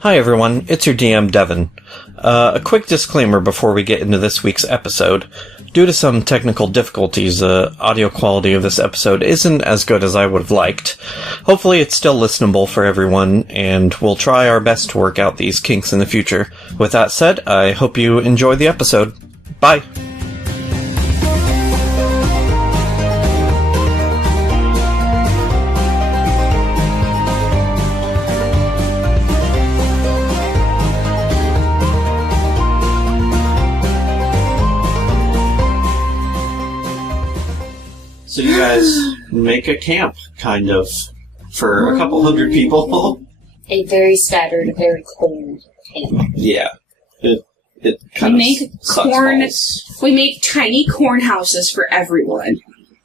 Hi everyone, it's your DM Devin. A quick disclaimer before we get into this week's episode. Due to some technical difficulties, the audio quality of this episode isn't as good as I would have liked. Hopefully it's still listenable for everyone, and we'll try our best to work out these kinks in the future. With that said, I hope you enjoy the episode. Bye! So you guys make a camp, kind of, for a couple hundred people. A very scattered, very cold camp. Yeah. It kind of sucks balls. We make tiny corn houses for everyone.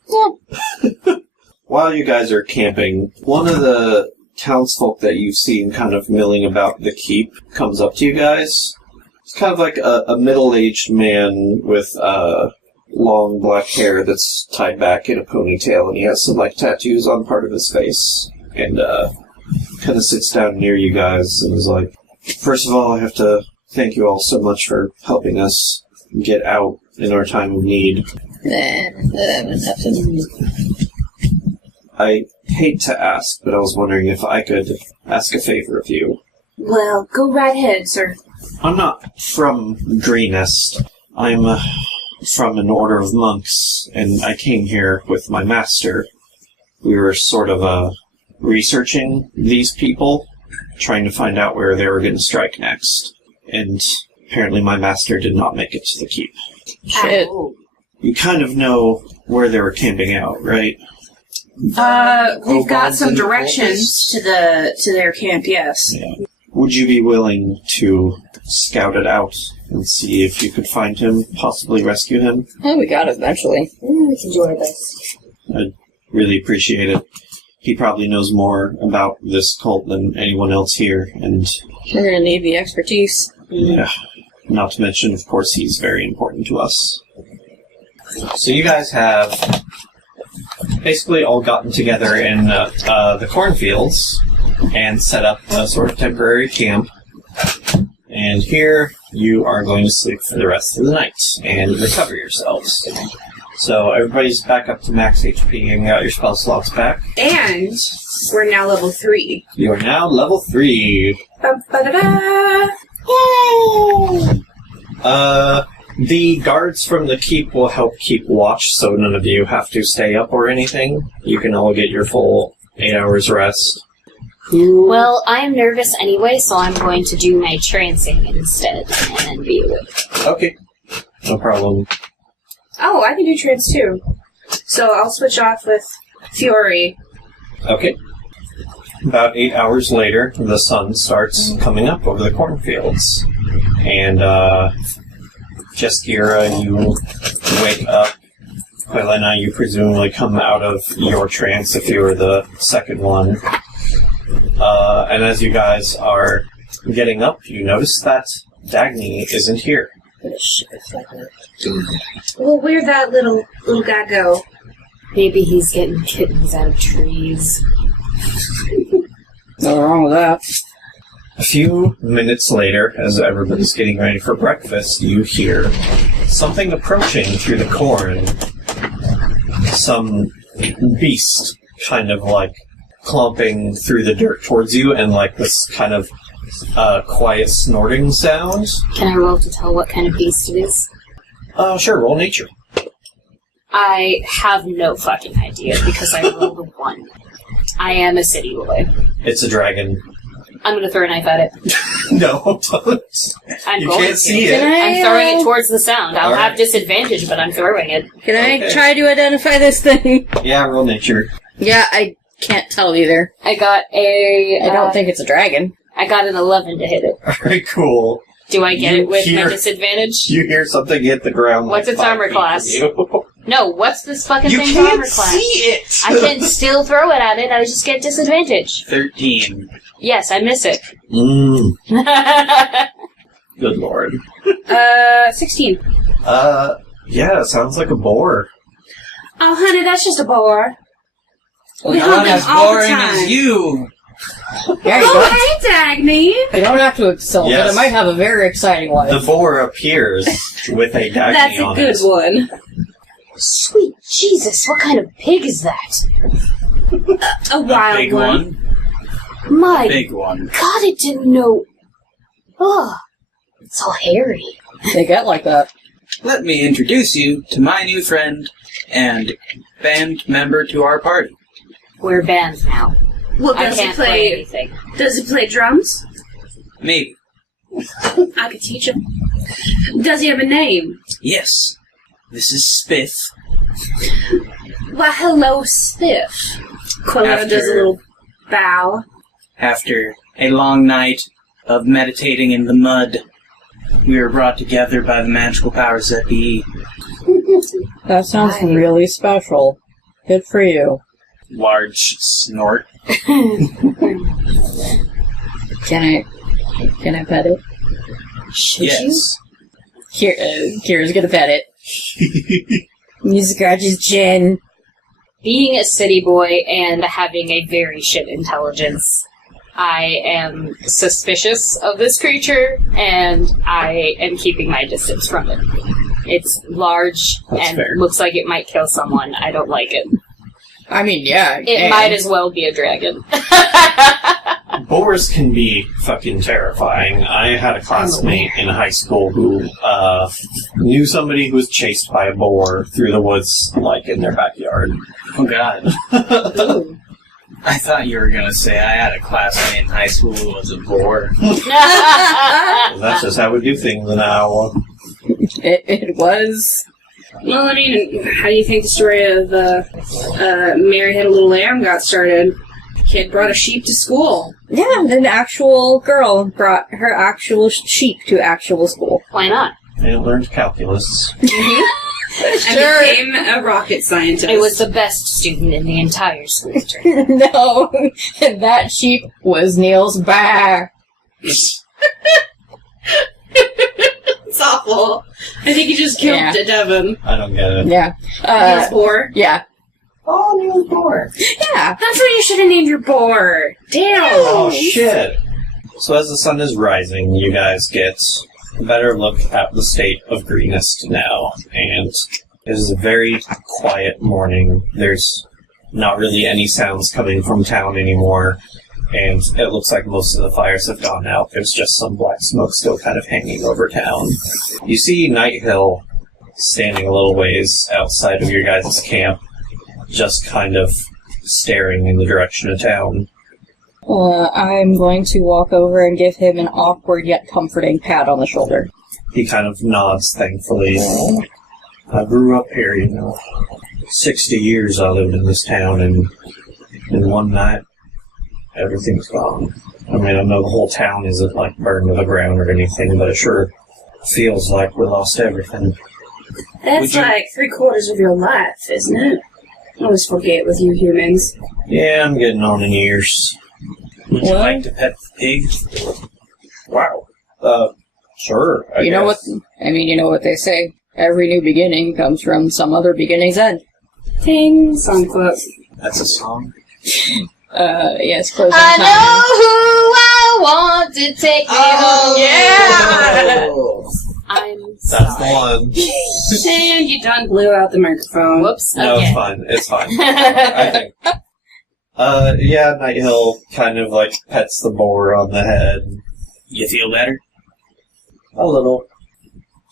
Yeah. While you guys are camping, one of the townsfolk that you've seen kind of milling about the keep comes up to you guys. It's kind of like a middle-aged man with long black hair that's tied back in a ponytail, and he has some tattoos on part of his face, and kind of sits down near you guys and is like, first of all, I have to thank you all so much for helping us get out in our time of need. I hate to ask, but I was wondering if I could ask a favor of you. Well, go right ahead, sir. I'm not from Greenest. I'm from an order of monks, and I came here with my master. We were sort of researching these people, trying to find out where they were going to strike next. And apparently my master did not make it to the keep. Shit. You kind of know where they were camping out, right? We've got Kobolds some and directions to their camp, yes. Yeah. Would you be willing to scout it out and see if you could find him, possibly rescue him? Oh, we got it eventually. We can do our best. I'd really appreciate it. He probably knows more about this cult than anyone else here, and We're gonna need the expertise. yeah, not to mention, of course, he's very important to us. So you guys have basically all gotten together in the Cornfields and set up a sort of temporary camp. And here you are going to sleep for the rest of the night and recover yourselves. So everybody's back up to max HP and got your spell slots back. And we're now level 3. You are now level 3. Ba-ba-da-da! Yay! The guards from the keep will help keep watch, so none of you have to stay up or anything. You can all get your full 8 hours rest. Well, I'm nervous anyway, so I'm going to do my trancing instead, and then be awake. Okay. No problem. Oh, I can do trance too. So I'll switch off with Fury. Okay. About 8 hours later, the sun starts coming up over the cornfields. And, Jeskira, you wake up. Quelena, you presumably come out of your trance if you were the second one. And as you guys are getting up, you notice that Dagny isn't here. Well, where'd that little guy go? Maybe he's getting kittens out of trees. Nothing wrong with that. A few minutes later, as everybody's getting ready for breakfast, you hear something approaching through the corn. Some beast, kind of clomping through the dirt towards you, and this kind of quiet snorting sound. Can I roll to tell what kind of beast it is? Sure, roll nature. I have no fucking idea, because I rolled a 1. I am a city boy. It's a dragon. I'm gonna throw a knife at it. No, don't. You can't see it. I'm throwing it towards the sound. I'll Alright. have disadvantage, but I'm throwing it. Can I Okay. try to identify this thing? Yeah, roll nature. Yeah, I can't tell either. I got a... I don't think it's a dragon. I got an 11 to hit it. Alright, cool. Do I get You it with hear- my disadvantage? You hear something hit the ground. What's its 5 armor feet class? from you. No, what's this fucking You thing's can't armor class? see it! I can still throw it at it, I just get disadvantage. 13. Yes, I miss it. Good lord. 16. Yeah, it sounds like a boar. Oh, honey, that's just a boar. Well, We not hunt them as all the boring time. as you. There you Oh, go. hey, Dagny! You don't have to excel, Yes. but it might have a very exciting one. The boar appears with a dagny That's a on good it. one. Sweet Jesus, what kind of pig is that? A wild big one. My Big one. God, I didn't know. Oh, it's all hairy. They get like that. Let me introduce you to my new friend and band member to our party. We're banned now. Well, I does he can't play play? anything. Does he play drums? Maybe. I could teach him. Does he have a name? Yes. This is Spiff. Why, hello, Spiff. Quillo After- does a little bow. After a long night of meditating in the mud, we were brought together by the magical powers that be. That sounds really special. Good for you. Large snort. Can I pet it? Should Yes. Kira's gonna pet it. You scratch his chin. Being a city boy and having a very shit intelligence, I am suspicious of this creature, and I am keeping my distance from it. It's large That's and fair. looks like it might kill someone. I don't like it. I mean, yeah. It might as well be a dragon. Boars can be fucking terrifying. I had a classmate in high school who knew somebody who was chased by a boar through the woods, like, in their backyard. Oh god. Ooh. I thought you were gonna say I had a classmate in high school who was a boar. That's just how we do things now. It was. Well, I mean, how do you think the story of Mary Had a Little Lamb got started? Kid brought a sheep to school. Yeah, an actual girl brought her actual sheep to actual school. Why not? I learned calculus. And became a rocket scientist. I was the best student in the entire school term. No, that sheep was Neil's bear. It's awful. I think you just killed Yeah. Devin. I don't get it. Yeah. His boar. Yeah. Oh, new boar. Yeah. That's what you should have named your boar. Damn. Oh, shit. So as the sun is rising, you guys get a better look at the state of Greenest now. And it is a very quiet morning. There's not really any sounds coming from town anymore. And it looks like most of the fires have gone out. There's just some black smoke still kind of hanging over town. You see Night Hill standing a little ways outside of your guys' camp, just kind of staring in the direction of town. I'm going to walk over and give him an awkward yet comforting pat on the shoulder. He kind of nods thankfully. I grew up here, 60 years I lived in this town, and in one night, everything's gone. I mean, I know the whole town isn't, like, burned to the ground or anything, but it sure feels like we lost everything. That's like 3/4 of your life, isn't it? I always forget with you humans. Yeah, I'm getting on in years. Would you What? like to pet the pig? Wow. Sure, I You know what? guess. You know what they say. Every new beginning comes from some other beginning's end. Ting, song quote. That's a song. Yes, closing I time. know who I want to take me home. Oh. I'm That's the sorry. one. And you done blew out the microphone. Whoops. No, Okay. it's fine. It's fine. I think. Yeah, Night Hill kind of, like, pets the boar on the head. You feel better? A little.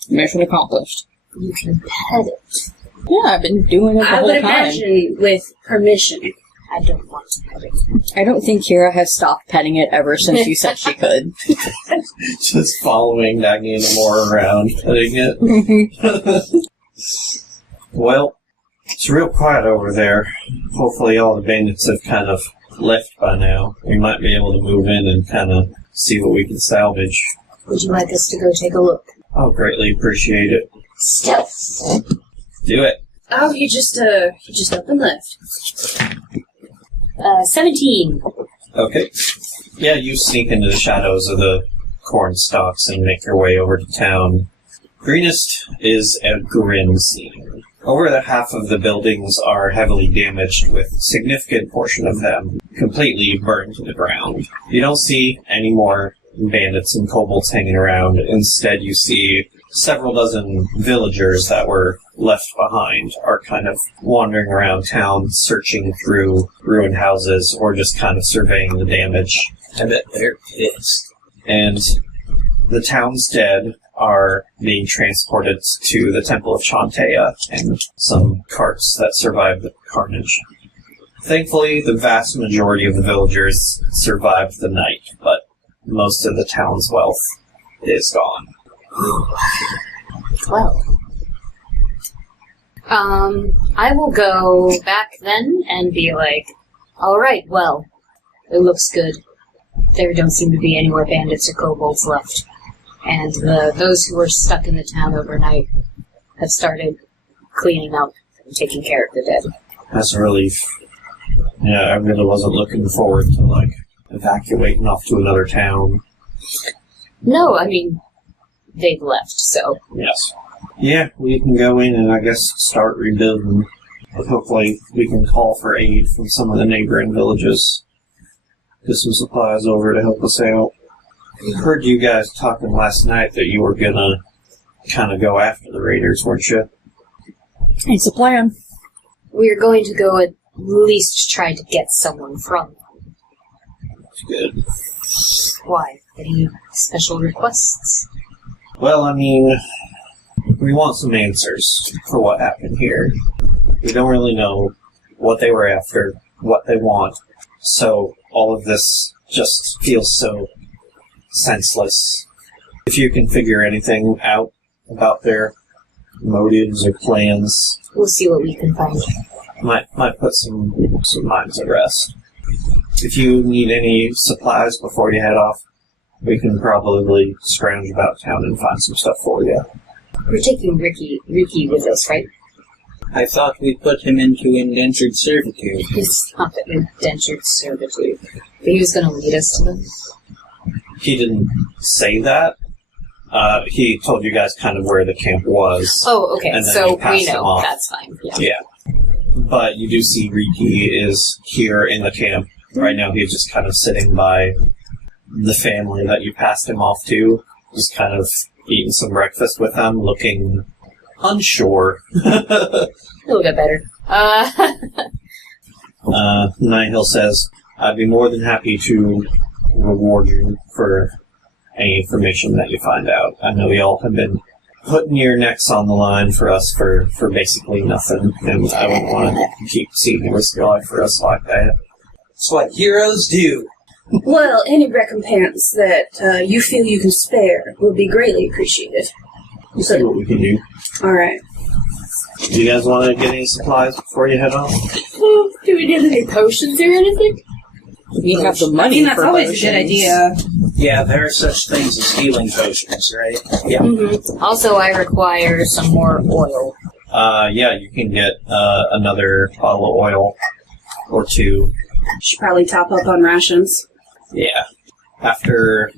Mission accomplished. You can pet it. Yeah, I've been doing it the I whole would time. imagine with permission. I don't want to pet it. I don't think Kira has stopped petting it ever since you said she could. Just following Dagny and Moore around, petting it. Well, it's real quiet over there. Hopefully all the bandits have kind of left by now. We might be able to move in and kind of see what we can salvage. Would you like us to go take a look? I'll greatly appreciate it. Stealth. Do it. Oh, he just up and left. 17. Okay. Yeah, you sneak into the shadows of the corn stalks and make your way over to town. Greenest is a grim scene. Over the half of the buildings are heavily damaged, with a significant portion of them completely burned to the ground. You don't see any more bandits and kobolds hanging around. Instead, you see several dozen villagers that were left behind are kind of wandering around town, searching through ruined houses, or just kind of surveying the damage. I bet they're pissed. And the town's dead are being transported to the Temple of Chantea and some carts that survived the carnage. Thankfully, the vast majority of the villagers survived the night, but most of the town's wealth is gone. Well, I will go back then and be like, alright, well, it looks good. There don't seem to be any more bandits or kobolds left. And those who were stuck in the town overnight have started cleaning up and taking care of the dead. That's a relief. Yeah, I really wasn't looking forward to, evacuating off to another town. No, I mean, they've left, so... Yes. Yeah, we can go in and I guess start rebuilding. Hopefully we can call for aid from some of the neighboring villages. Get some supplies over to help us out. I heard you guys talking last night that you were gonna kind of go after the raiders, weren't you? It's a plan. We're going to go at least try to get someone from them. That's good. Why? Any special requests? Well, I mean, we want some answers for what happened here. We don't really know what they were after, what they want, so all of this just feels so senseless. If you can figure anything out about their motives or plans, We'll see what we can find. might put some minds at rest. If you need any supplies before you head off, we can probably scrounge about town and find some stuff for you. We're taking Ricky with us, right? I thought we put him into indentured servitude. He's not an indentured servitude. But he was going to lead us to them. He didn't say that. He told you guys kind of where the camp was. Oh, okay. And then So you passed we him know. off. That's fine. Yeah. Yeah. But you do see Riki is here in the camp. Right now he's just kind of sitting by the family that you passed him off to. Just kind of eating some breakfast with them, looking unsure. He'll get better. Nighthill says, I'd be more than happy to reward you for any information that you find out. I know y'all have been putting your necks on the line for us for basically nothing, and I wouldn't want to keep seeing you risk your life for us like that. That's what heroes do. Well, any recompense that you feel you can spare would be greatly appreciated. We'll see what we can do. Alright. Do you guys want to get any supplies before you head off? Do we need any potions or anything? We have the money I mean, that's for always potions. a good idea. Yeah, there are such things as healing potions, right? Yeah. Mm-hmm. Also, I require some more oil. Yeah, you can get another bottle of oil or two. Should probably top up on rations. Yeah. After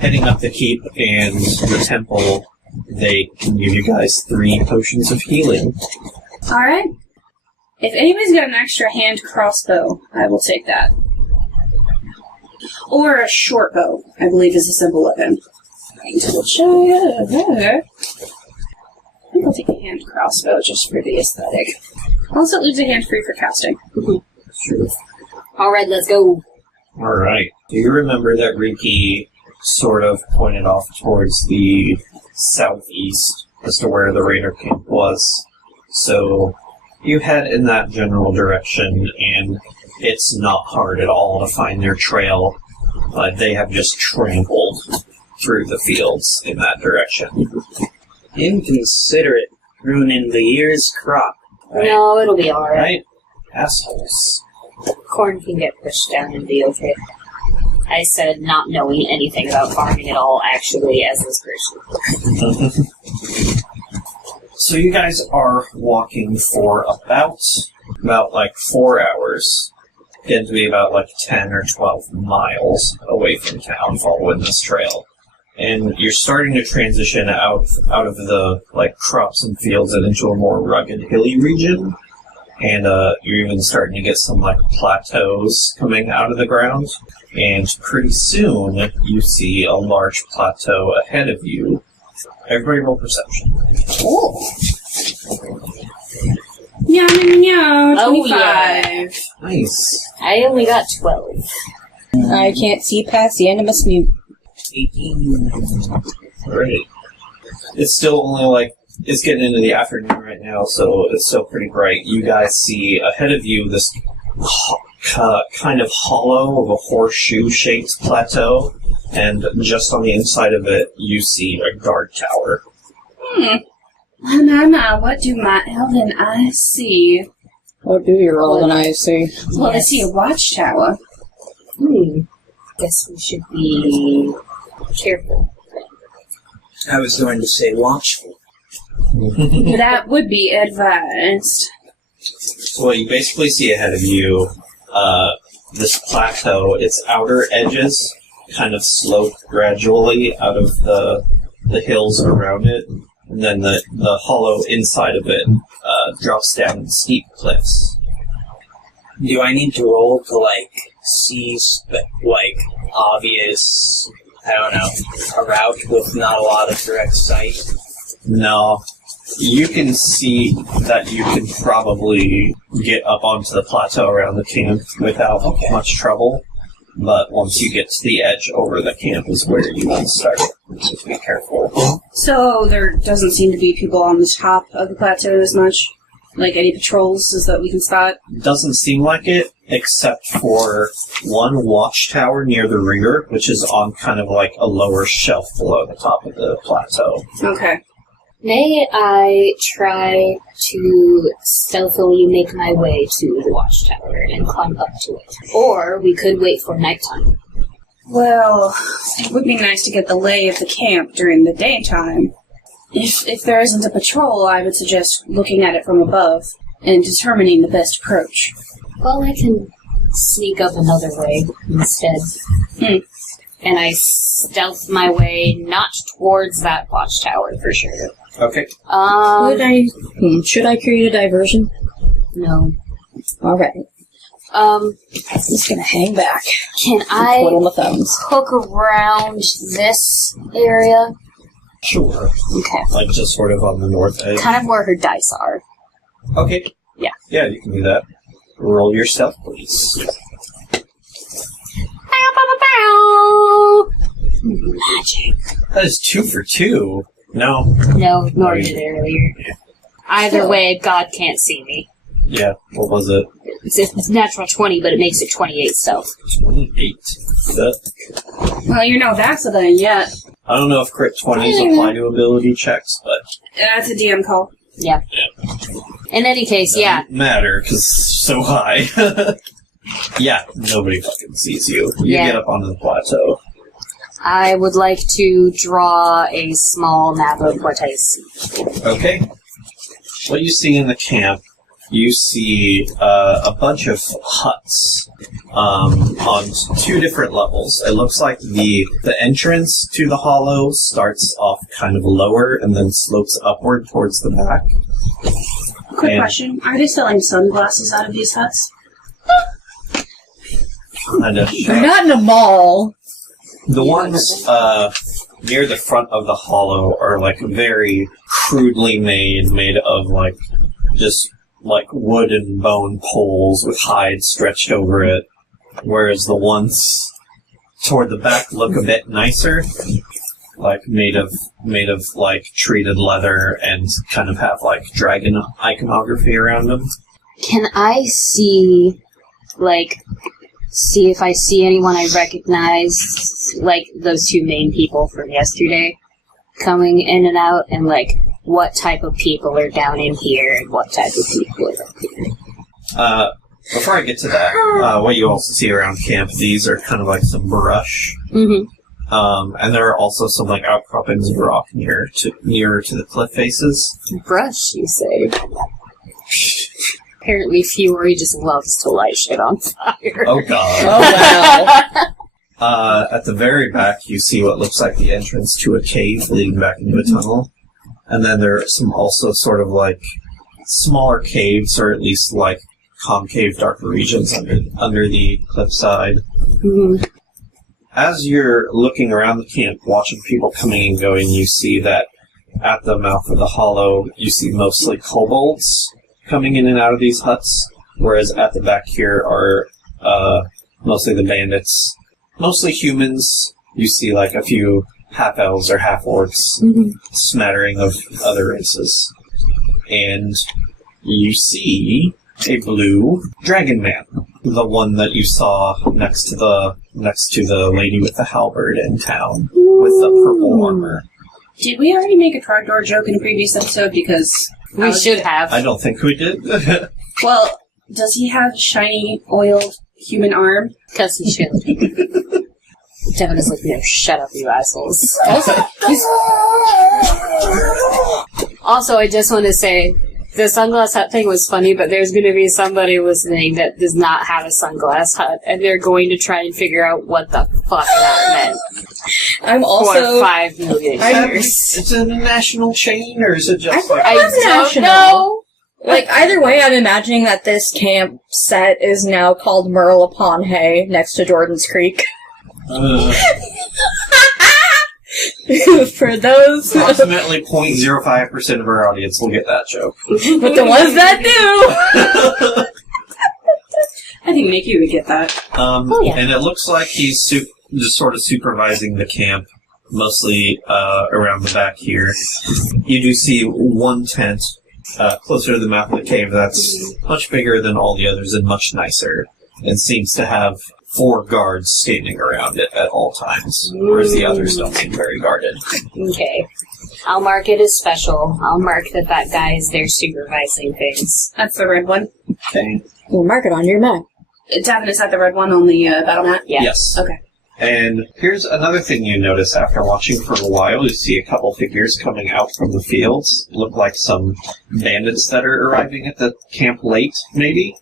heading up the keep and the temple, they can give you guys 3 potions of healing. Alright. If anybody's got an extra hand crossbow, I will take that. Or a short bow, I believe is a simple weapon. I think I'll take a hand crossbow just for the aesthetic. Also, it leaves a hand free for casting. Sure. Alright, let's go. Alright. Do you remember that Riki sort of pointed off towards the southeast as to where the raider camp was? So you head in that general direction, and it's not hard at all to find their trail, but they have just trampled through the fields in that direction. Inconsiderate, ruining the year's crop. Right? No, it'll be alright. Right? Assholes. Corn can get pushed down and be okay. I said not knowing anything about farming at all, actually, as this person. So you guys are walking for about 4 hours. Getting to be about 10 or 12 miles away from town following this trail. and you're starting to transition out of the crops and fields and into a more rugged, hilly region. And you're even starting to get some plateaus coming out of the ground. And pretty soon you see a large plateau ahead of you. Everybody roll perception. Oh. Meow, meow, meow, Oh, 25. yeah. Nice. I only got 12. I can't see past the end of my snoot. 18. Great. It's still only it's getting into the afternoon right now, so it's still pretty bright. You guys see ahead of you this kind of hollow of a horseshoe-shaped plateau, and just on the inside of it, you see a guard tower. Mama, what do my elven eyes see? What do your elven eyes see? Well, I see a watchtower. Guess we should be careful. I was going to say watchful. That would be advised. So what you basically see ahead of you, this plateau, its outer edges kind of slope gradually out of the hills around it, and then the hollow inside of it drops down in steep cliffs. Do I need to roll to, see, obvious, I don't know, a route with not a lot of direct sight? No. You can see that you can probably get up onto the plateau around the camp without much trouble, but once you get to the edge over the camp is where you want to start. So be careful. So there doesn't seem to be people on the top of the plateau as much? Any patrols is that we can spot? Doesn't seem like it, except for one watchtower near the rear, which is on kind of a lower shelf below the top of the plateau. Okay. May I try to stealthily make my way to the watchtower and climb up to it? Or we could wait for nighttime. Well, it would be nice to get the lay of the camp during the daytime. If there isn't a patrol, I would suggest looking at it from above and determining the best approach. Well, I can sneak up another way instead. And I stealth my way not towards that watchtower for sure. Okay. Should I create a diversion? No. Alright. I'm just gonna hang back. Can I Twiddle my thumbs. hook around this area? Sure. Okay. Just sort of on the north edge. Kind of where her dice are. Okay. Yeah. Yeah, you can do that. Roll your stealth, please. Bow, bow, bow, bow. Magic. That is 2 for 2. No. No, nor did it earlier. Either way, God can't see me. Yeah, what was it? It's natural 20, but it makes it 28 stealth. 28. Well, you're no Vaseline yet. I don't know if crit 20s apply to ability checks, but... That's a DM call. Yeah. In any case, yeah. Doesn't matter, because it's so high. Yeah, nobody fucking sees you. You Yeah. get up onto the plateau. I would like to draw a small map of what I see. Okay. What you see in the camp, you see a bunch of huts on 2 different levels. It looks like the entrance to the hollow starts off kind of lower and then slopes upward towards the back. Quick question. Are they selling sunglasses out of these huts? Kind of. You're not in a mall. The ones near the front of the hollow are very crudely made of just wood and bone poles with hide stretched over it, whereas the ones toward the back look a bit nicer, made of treated leather and kind of have dragon iconography around them. Can I see if I see anyone I recognize, those 2 main people from yesterday coming in and out, and what type of people are down in here and what type of people are up here? Before I get to that, what you also see around camp, these are kind of some brush. Mm-hmm. And there are also some outcroppings of rock nearer to the cliff faces. Brush, you say? Apparently Fury just loves to light shit on fire. Oh god. Oh, wow. At the very back, you see what looks like the entrance to a cave leading back into a tunnel. And then there are some also sort of like smaller caves, or at least like concave darker regions under the cliffside. Mm-hmm. As you're looking around the camp, watching people coming and going, you see that at the mouth of the hollow, you see mostly kobolds coming in and out of these huts, whereas at the back here are mostly the bandits. Mostly humans. You see like a few half-elves or half-orcs, smattering of other races. And you see a blue dragon man, the one that you saw next to the lady with the halberd in town with the purple armor. Did we already make a trapdoor joke in a previous episode? Because We should have. I don't think we did. well, does he have a shiny, oiled human arm? Because he should. Devin is like, no, shut up, you assholes. Also, I just want to say, the sunglass hut thing was funny, but there's going to be somebody listening that does not have a sunglass hut, and they're going to try and figure out what the fuck that meant. I'm For also... 5 million years. Is it a national chain, or is it just like... I don't national. know. Like, either way, I'm imagining that this camp set is now called Merle upon Hay, next to Jordan's Creek. For those... Approximately 0.05% of our audience will get that joke. But the ones that do! I think Mickey would get that. yeah. And it looks like he's just sort of supervising the camp, mostly around the back here. You do see one tent closer to the mouth of the cave that's much bigger than all the others and much nicer, and seems to have 4 guards standing around it at all times, whereas the others don't seem very guarded. Okay. I'll mark it as special. I'll mark that guy is there supervising things. That's the red one. Okay. We'll mark it on your map. Davin, is that the red one on the battle mat? Yeah. Yes. Okay. And here's another thing you notice after watching for a while. You see a couple figures coming out from the fields. Look like some bandits that are arriving at the camp late, maybe.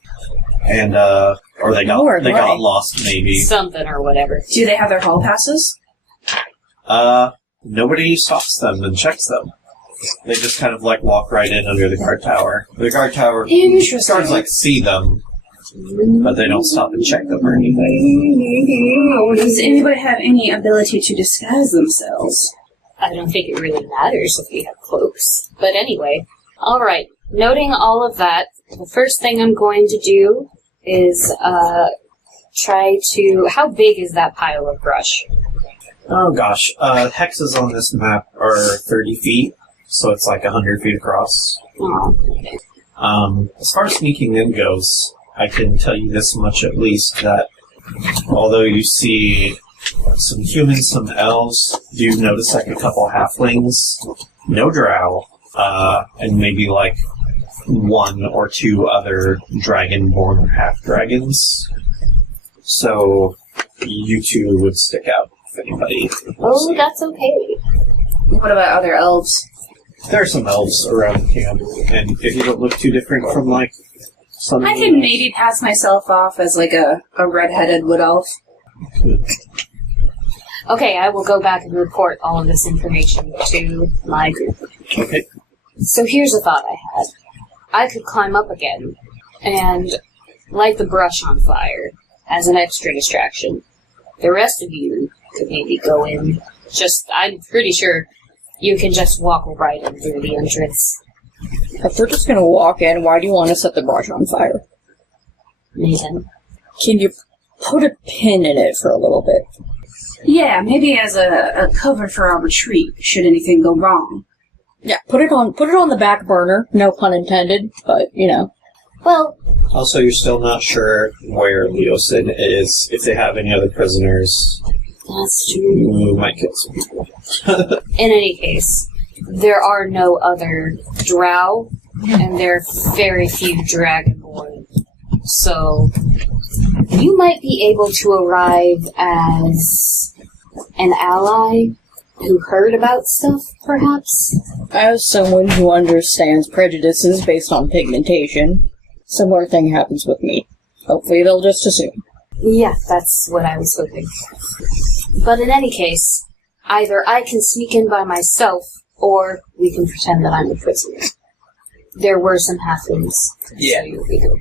And, or they got lost, maybe. Something or whatever. Do they have their hall passes? Nobody stops them and checks them. They just kind of, like, walk right in under the guard tower. The guard tower... Interesting. Guards, like, see them, but they don't stop and check them or anything. Does anybody have any ability to disguise themselves? I don't think it really matters if we have cloaks. But anyway. Alright. Noting all of that, the first thing I'm going to do is try to... How big is that pile of brush? Oh gosh, hexes on this map are 30 feet, so it's like 100 feet across. Oh. As far as sneaking in goes, I can tell you this much at least, that although you see some humans, some elves, do notice like a couple halflings, no drow, and maybe like 1 or 2 other dragonborn or half-dragons. So you two would stick out. Anybody. Oh, that's okay. What about other elves? There are some elves around camp, and if you don't look too different from, like, some... I can maybe pass myself off as, like, a red-headed wood elf. Okay, I will go back and report all of this information to my group. Okay. So here's a thought I had. I could climb up again and light the brush on fire as an extra distraction. The rest of you could maybe go in. I'm pretty sure you can just walk right in through the entrance. If we're just gonna walk in, why do you want to set the brush on fire? Nathan. Can you put a pin in it for a little bit? Yeah, maybe as a cover for our retreat, should anything go wrong. Yeah, put it on the back burner, no pun intended, but, you know. Well, Also, you're still not sure where Leosin is, if they have any other prisoners. that's true. You might kill some people. In any case, there are no other drow, and there are very few dragonborn. So, you might be able to arrive as an ally who heard about stuff, perhaps? As someone who understands prejudices based on pigmentation, similar thing happens with me. Hopefully they'll just assume. Yeah, that's what I was hoping. But in any case, either I can sneak in by myself, or we can pretend that I'm a prisoner. There were some halflings. Yeah. So you'll be good.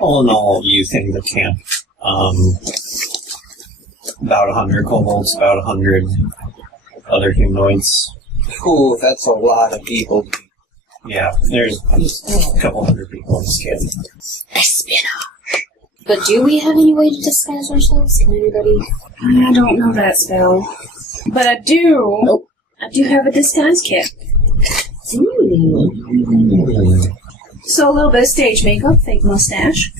All in all, you think the camp, about 100 kobolds, about 100 other humanoids. Ooh, that's a lot of people. Yeah, there's a couple hundred people in this camp. But do we have any way to disguise ourselves? Can anybody? I don't know that spell. But I do. Nope. I do have a disguise kit. So a little bit of stage makeup, fake mustache.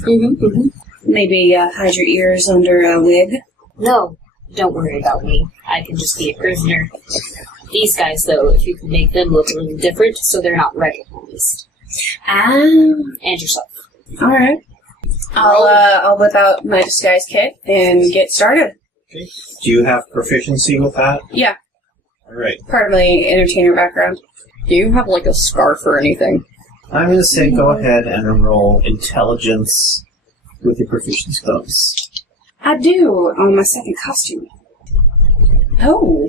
Maybe hide your ears under a wig. No, don't worry about me. I can just be a prisoner. These guys, though, if you can make them look a little different so they're not recognized. And yourself. Alright. I'll whip out my disguise kit and get started. Okay. Do you have proficiency with that? Yeah, Alright. part of my entertainer background. Do you have, like, a scarf or anything? I'm going to say go ahead and roll intelligence with your proficiency bonus. I do, on my second costume. Oh.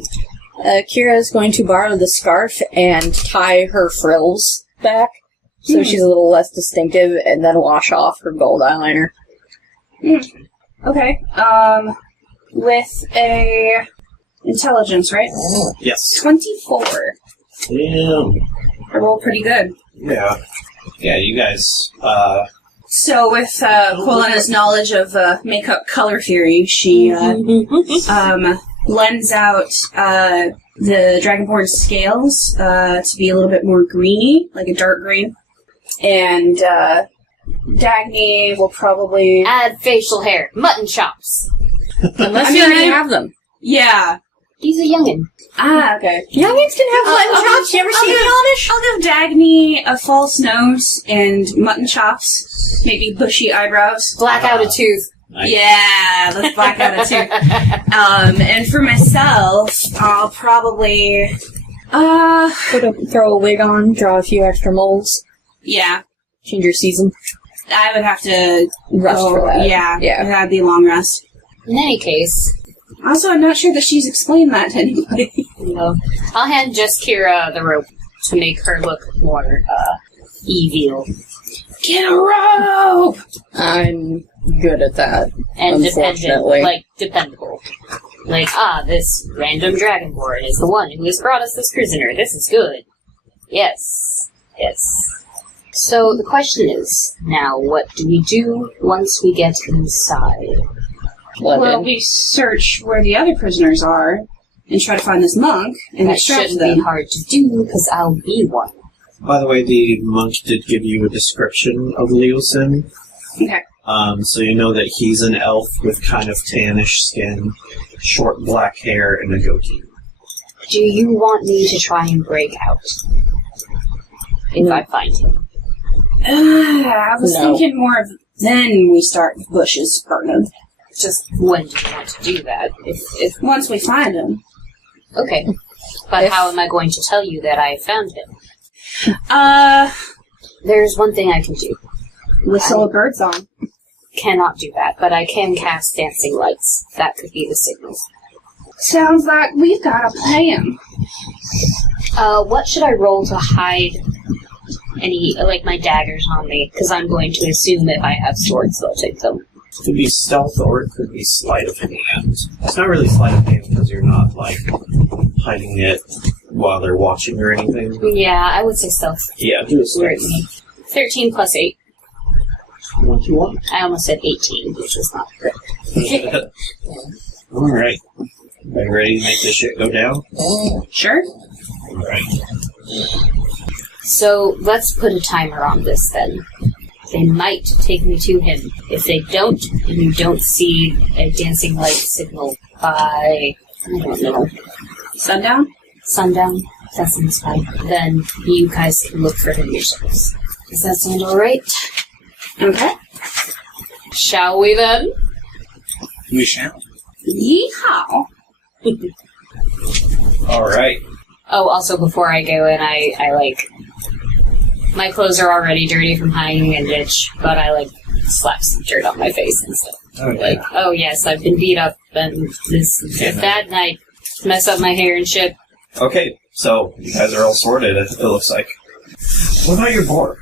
Kira is going to borrow the scarf and tie her frills back, so she's a little less distinctive, and then wash off her gold eyeliner. Okay, with a intelligence, right? Yes. 24. Damn. I roll pretty good. Yeah. Yeah, you guys, So with Colina's knowledge of makeup color theory, she lends out the Dragonborn scales to be a little bit more greeny, like a dark green. And Dagny will probably... Add facial hair. Mutton chops. Unless you already have them. Yeah. He's a youngin'. Ah, okay. Youngins can have mutton chops. You ever seen the Amish? I'll give Dagny a false nose and mutton chops, maybe bushy eyebrows. Black out a tooth. Nice. Yeah, let's black out a tooth. And for myself, I'll probably, Throw a wig on, draw a few extra moles, yeah, change your season. I would have to Rest go, for that. Yeah, Yeah. that'd be a long rest. In any case, Also, I'm not sure that she's explained that to anybody. I'll hand just Kira the rope to make her look more, evil. Get a rope! I'm good at that, And dependent, unfortunately. like, dependable. Like, this random dragonborn is the one who has brought us this prisoner. This is good. Yes. Yes. So, the question is, now, what do we do once we get inside? Well, we search where the other prisoners are and try to find this monk and That extract shouldn't them. be hard to do, because I'll be one. by the way, the monk did give you a description of Leosin. Okay. So you know that he's an elf with kind of tannish skin, short black hair, and a goatee. Do you want me to try and break out? If I find him. I was No. thinking more of then we start with Bush's partner. Just when do you want to do that? If Once we find him. okay. But how am I going to tell you that I found him? There's one thing I can do. Whistle a bird song. Cannot do that, but I can cast dancing lights. That could be the signal. Sounds like we've got a plan. What should I roll to hide any, like, my daggers on me? Because I'm going to assume if I have swords, they'll take them. It could be stealth or it could be sleight of hand. It's not really sleight of hand because you're not, like, hiding it while they're watching or anything. Yeah, I would say stealth. Yeah, do a stealth. 13 plus 8. What you want? I almost said 18, which was not correct. Alright. Are you ready to make this shit go down? Sure. Alright. So, let's put a timer on this then. They might take me to him. If they don't, and you don't see a dancing light signal by, I don't know, Sundown? sundown, that seems fine, then you guys can look for him yourselves. Does that sound alright? Okay. Shall we then? We shall. Yeehaw! Alright. Oh, also before I go in, I like, my clothes are already dirty from hiding in a ditch, but I like slap some dirt on my face and stuff. Like, oh yes, I've been beat up, and this is a bad night. Mess up my hair and shit. Okay, so you guys are all sorted, it looks like. What about your boar?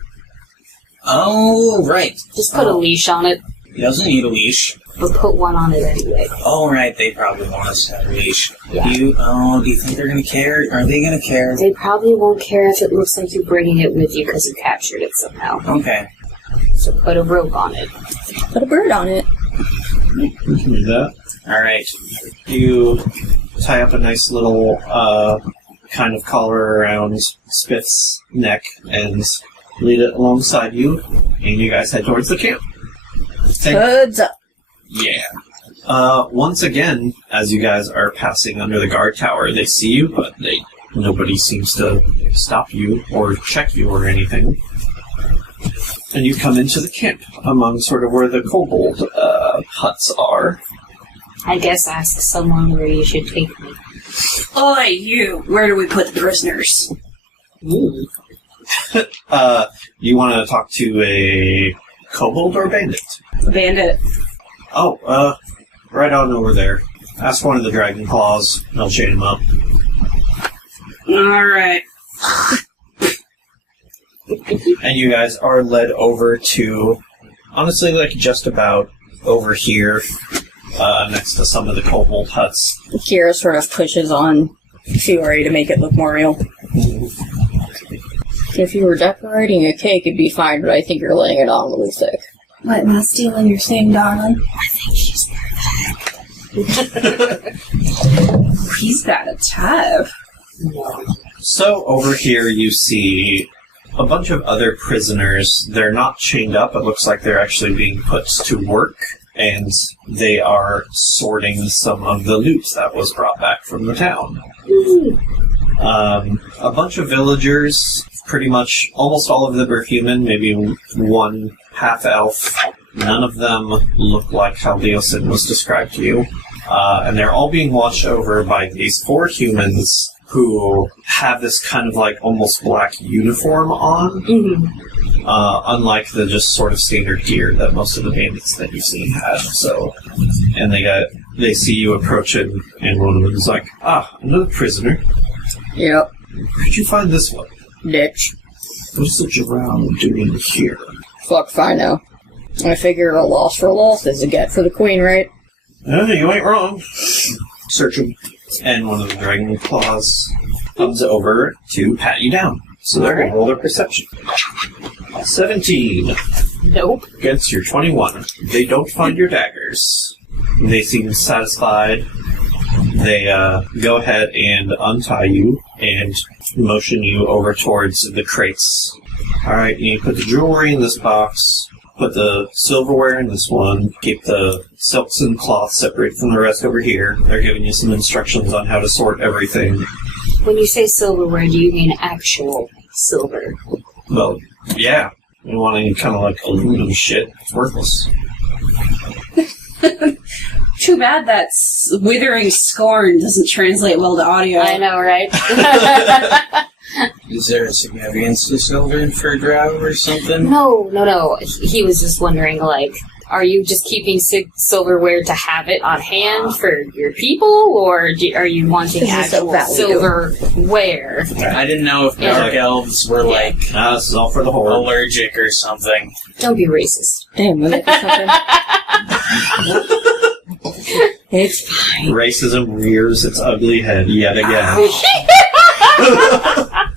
Oh, right. Just put a leash on it. He doesn't need a leash. But put one on it anyway. Oh, right, they probably want us to have a leash. Yeah. Do you think they're going to care? Are they going to care? They probably won't care if it looks like you're bringing it with you because you captured it somehow. Okay. So put a rope on it. Put a bird on it. We can do that. Alright. You tie up a nice little kind of collar around Spiff's neck and lead it alongside you, and you guys head towards the camp. Hoods up. Yeah. Once again, as you guys are passing under the guard tower, they see you, but nobody seems to stop you or check you or anything. And you come into the camp, among sort of where the kobold huts are. I guess ask someone where you should take me. Oi, you! Where do we put the prisoners? Ooh. You want to talk to a kobold or bandit? A bandit. Oh, right on over there. Ask one of the dragon claws, and I'll chain him up. Alright. And you guys are led over to, honestly, like just about over here, next to some of the kobold huts. Kira sort of pushes on Fiore to make it look more real. If you were decorating a cake, it'd be fine, but I think you're laying it on a little thick. What, am I stealing your thing, darling? I think she's He's got a type. So over here you see a bunch of other prisoners. They're not chained up. It looks like they're actually being put to work, and they are sorting some of the loot that was brought back from the town. A bunch of villagers, pretty much almost all of them are human, maybe one half-elf. None of them look like how Leosin was described to you. And they're all being watched over by these 4 humans who have this kind of like almost black uniform on. Mm-hmm. Unlike the just sort of standard gear that most of the bandits that you've seen have. So, and they see you approaching, and one of them is like, another prisoner. Yep. Where'd you find this one? Ditch. What's the drow doing here? Fuck if I know. I figure a loss for a loss is a get for the queen, right? You ain't wrong. Search him. And one of the dragon claws comes over to pat you down. So they're going to roll their perception. 17. Nope. Against your 21. They don't find your daggers. They seem satisfied. They go ahead and untie you and motion you over towards the crates. Alright, you put the jewelry in this box, put the silverware in this one, keep the silks and cloth separated from the rest over here. They're giving you some instructions on how to sort everything. When you say silverware, do you mean actual silver? Well, yeah. You want any kind of like aluminum shit. It's worthless. Too bad that withering scorn doesn't translate well to audio. I know, right? Is there a significance to silver for drow or something? No. He was just wondering, like, are you just keeping silverware to have it on hand for your people, or are you wanting actual silverware? I didn't know if dark elves were, like, this is all for the Hoard. allergic or something. Don't be racist. Damn, was it something? It's fine. Racism rears its ugly head yet again.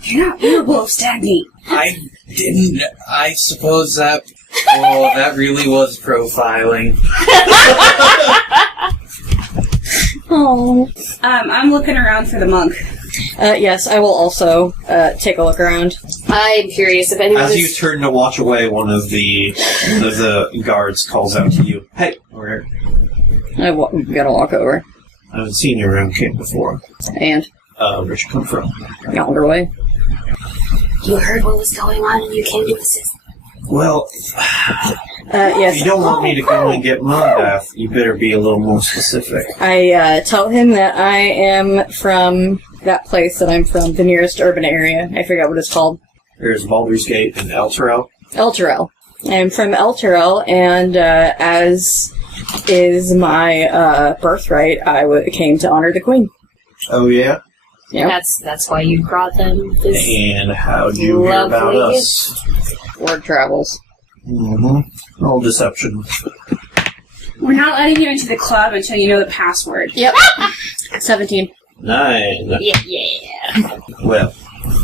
You're not werewolf, Stagny. I didn't. I suppose that. Oh, that really was profiling. Oh. I'm looking around for the monk. Yes, I will also take a look around. I'm curious if anyone As you turn to watch away, one of the guards calls out to you. Hey, where? I gotta walk over. I haven't seen you around camp before. And? Where'd you come from? Yonder way. You heard what was going on and you came to assist. Well, yes. if you don't want me to go and get mud bath, you better be a little more specific. I tell him that I am from that place that I'm from, the nearest urban area. I forget what it's called. There's Baldur's Gate and El Terrell. El Terrell. I'm from El Terrell, and as is my birthright. I came to honor the queen. Oh, yeah? Yep. That's why you brought them this. And how'd you hear about Lovely. us? Word travels. Mm-hmm. All deception. We're not letting you into the club until you know the password. Yep. 17. 9. Yeah. Well,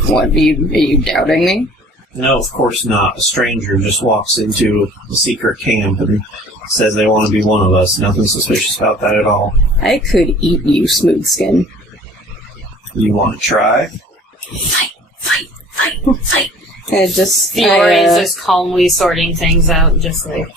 What, are you doubting me? no, of course not. A stranger just walks into a secret camp and says they want to be one of us. Nothing suspicious about that at all. I could eat you, smooth skin. You want to try? Fight. I just... Fiora is just calmly sorting things out, just like...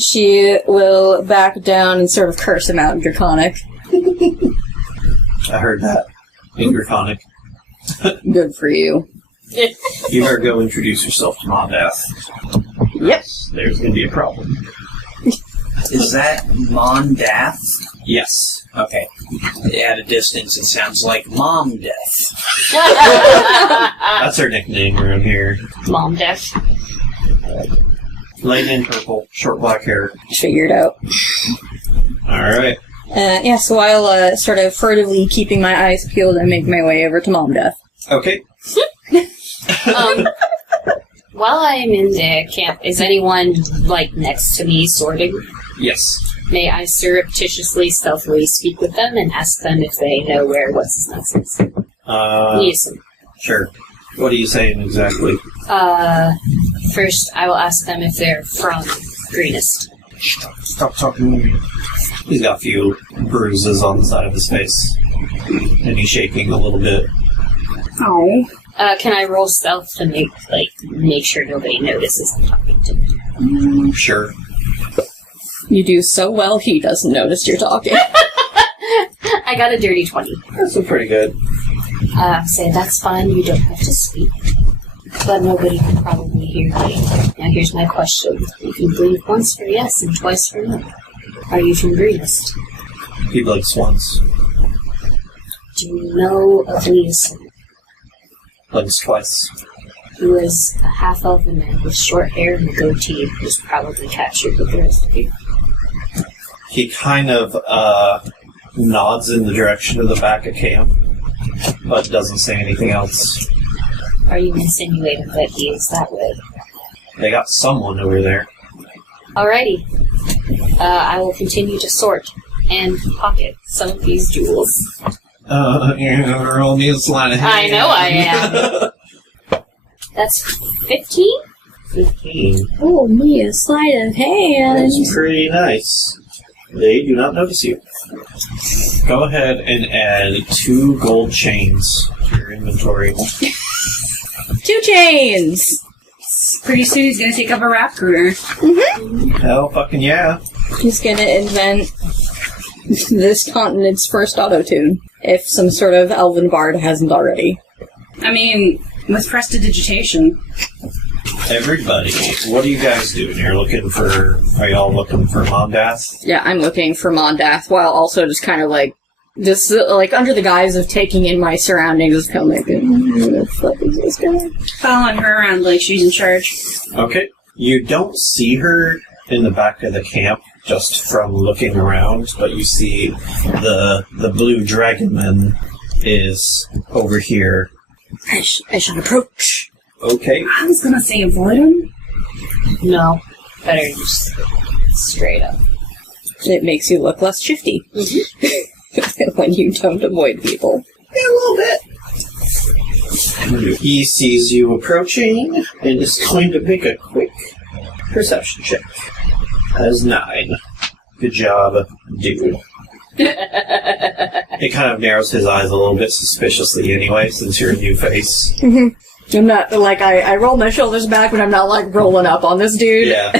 she will back down and sort of curse him out in Draconic. I heard that. In Draconic. Good for you. You better go introduce yourself to Mondath. Yep. There's going to be a problem. Is that Mondath? Yes. Okay. At a distance, it sounds like Mom Death. That's her nickname around here. Mom death. Light in purple, short black hair. Figured out. Alright. So I'll sort of furtively keeping my eyes peeled and make my way over to Mom Death. Okay. While I am in the camp, is anyone, like, next to me sorting? Yes. May I surreptitiously, stealthily speak with them and ask them if they know where what's-his-nuts is? Yes. Sure. What are you saying exactly? First, I will ask them if they're from Greenest. Stop talking to me. He's got a few bruises on the side of his face. And he's shaking a little bit. Oh. Can I roll stealth to make sure nobody notices I'm talking to them? Sure. You do so well, he doesn't notice you're talking. I got a dirty 20. That's pretty good. Say, that's fine, you don't have to speak. But nobody can probably hear me. Now here's my question. You can blink once for yes and twice for no. Are you from Greenest? He blinks once. Do you know of Leeson? Blinks twice. He was a half-elven man with short hair and a goatee who was probably captured with the rest of you. He kind of nods in the direction of the back of camp, but doesn't say anything else. Are you insinuating that he is that way? They got someone over there. Alrighty. I will continue to sort and pocket some of these jewels. You're gonna roll me a sleight of hand. I know I am. That's 15? 15. Oh, me, a sleight of hand. That's pretty nice. They do not notice you. Go ahead and add 2 gold chains to your inventory. 2 chains! Pretty soon he's gonna take up a rap career. Hell fucking yeah. He's gonna invent this continent's first auto-tune, if some sort of elven bard hasn't already. I mean, with prestidigitation. Everybody, what are you guys doing? Are y'all looking for Mondath? Yeah, I'm looking for Mondath, while also just kind of just under the guise of taking in my surroundings, just kind of like, who the fuck is this guy? Following her around like she's in charge. Okay. You don't see her in the back of the camp just from looking around, but you see the blue dragonman is over here. I should approach. Okay. I was gonna say avoid him. No. Better just straight up. It makes you look less shifty. When you don't avoid people. Yeah, a little bit. He sees you approaching and is going to make a quick perception check. That's 9. Good job, dude. It kind of narrows his eyes a little bit suspiciously anyway, since you're a new face. I'm not, I roll my shoulders back, but I'm not, rolling up on this dude. Yeah.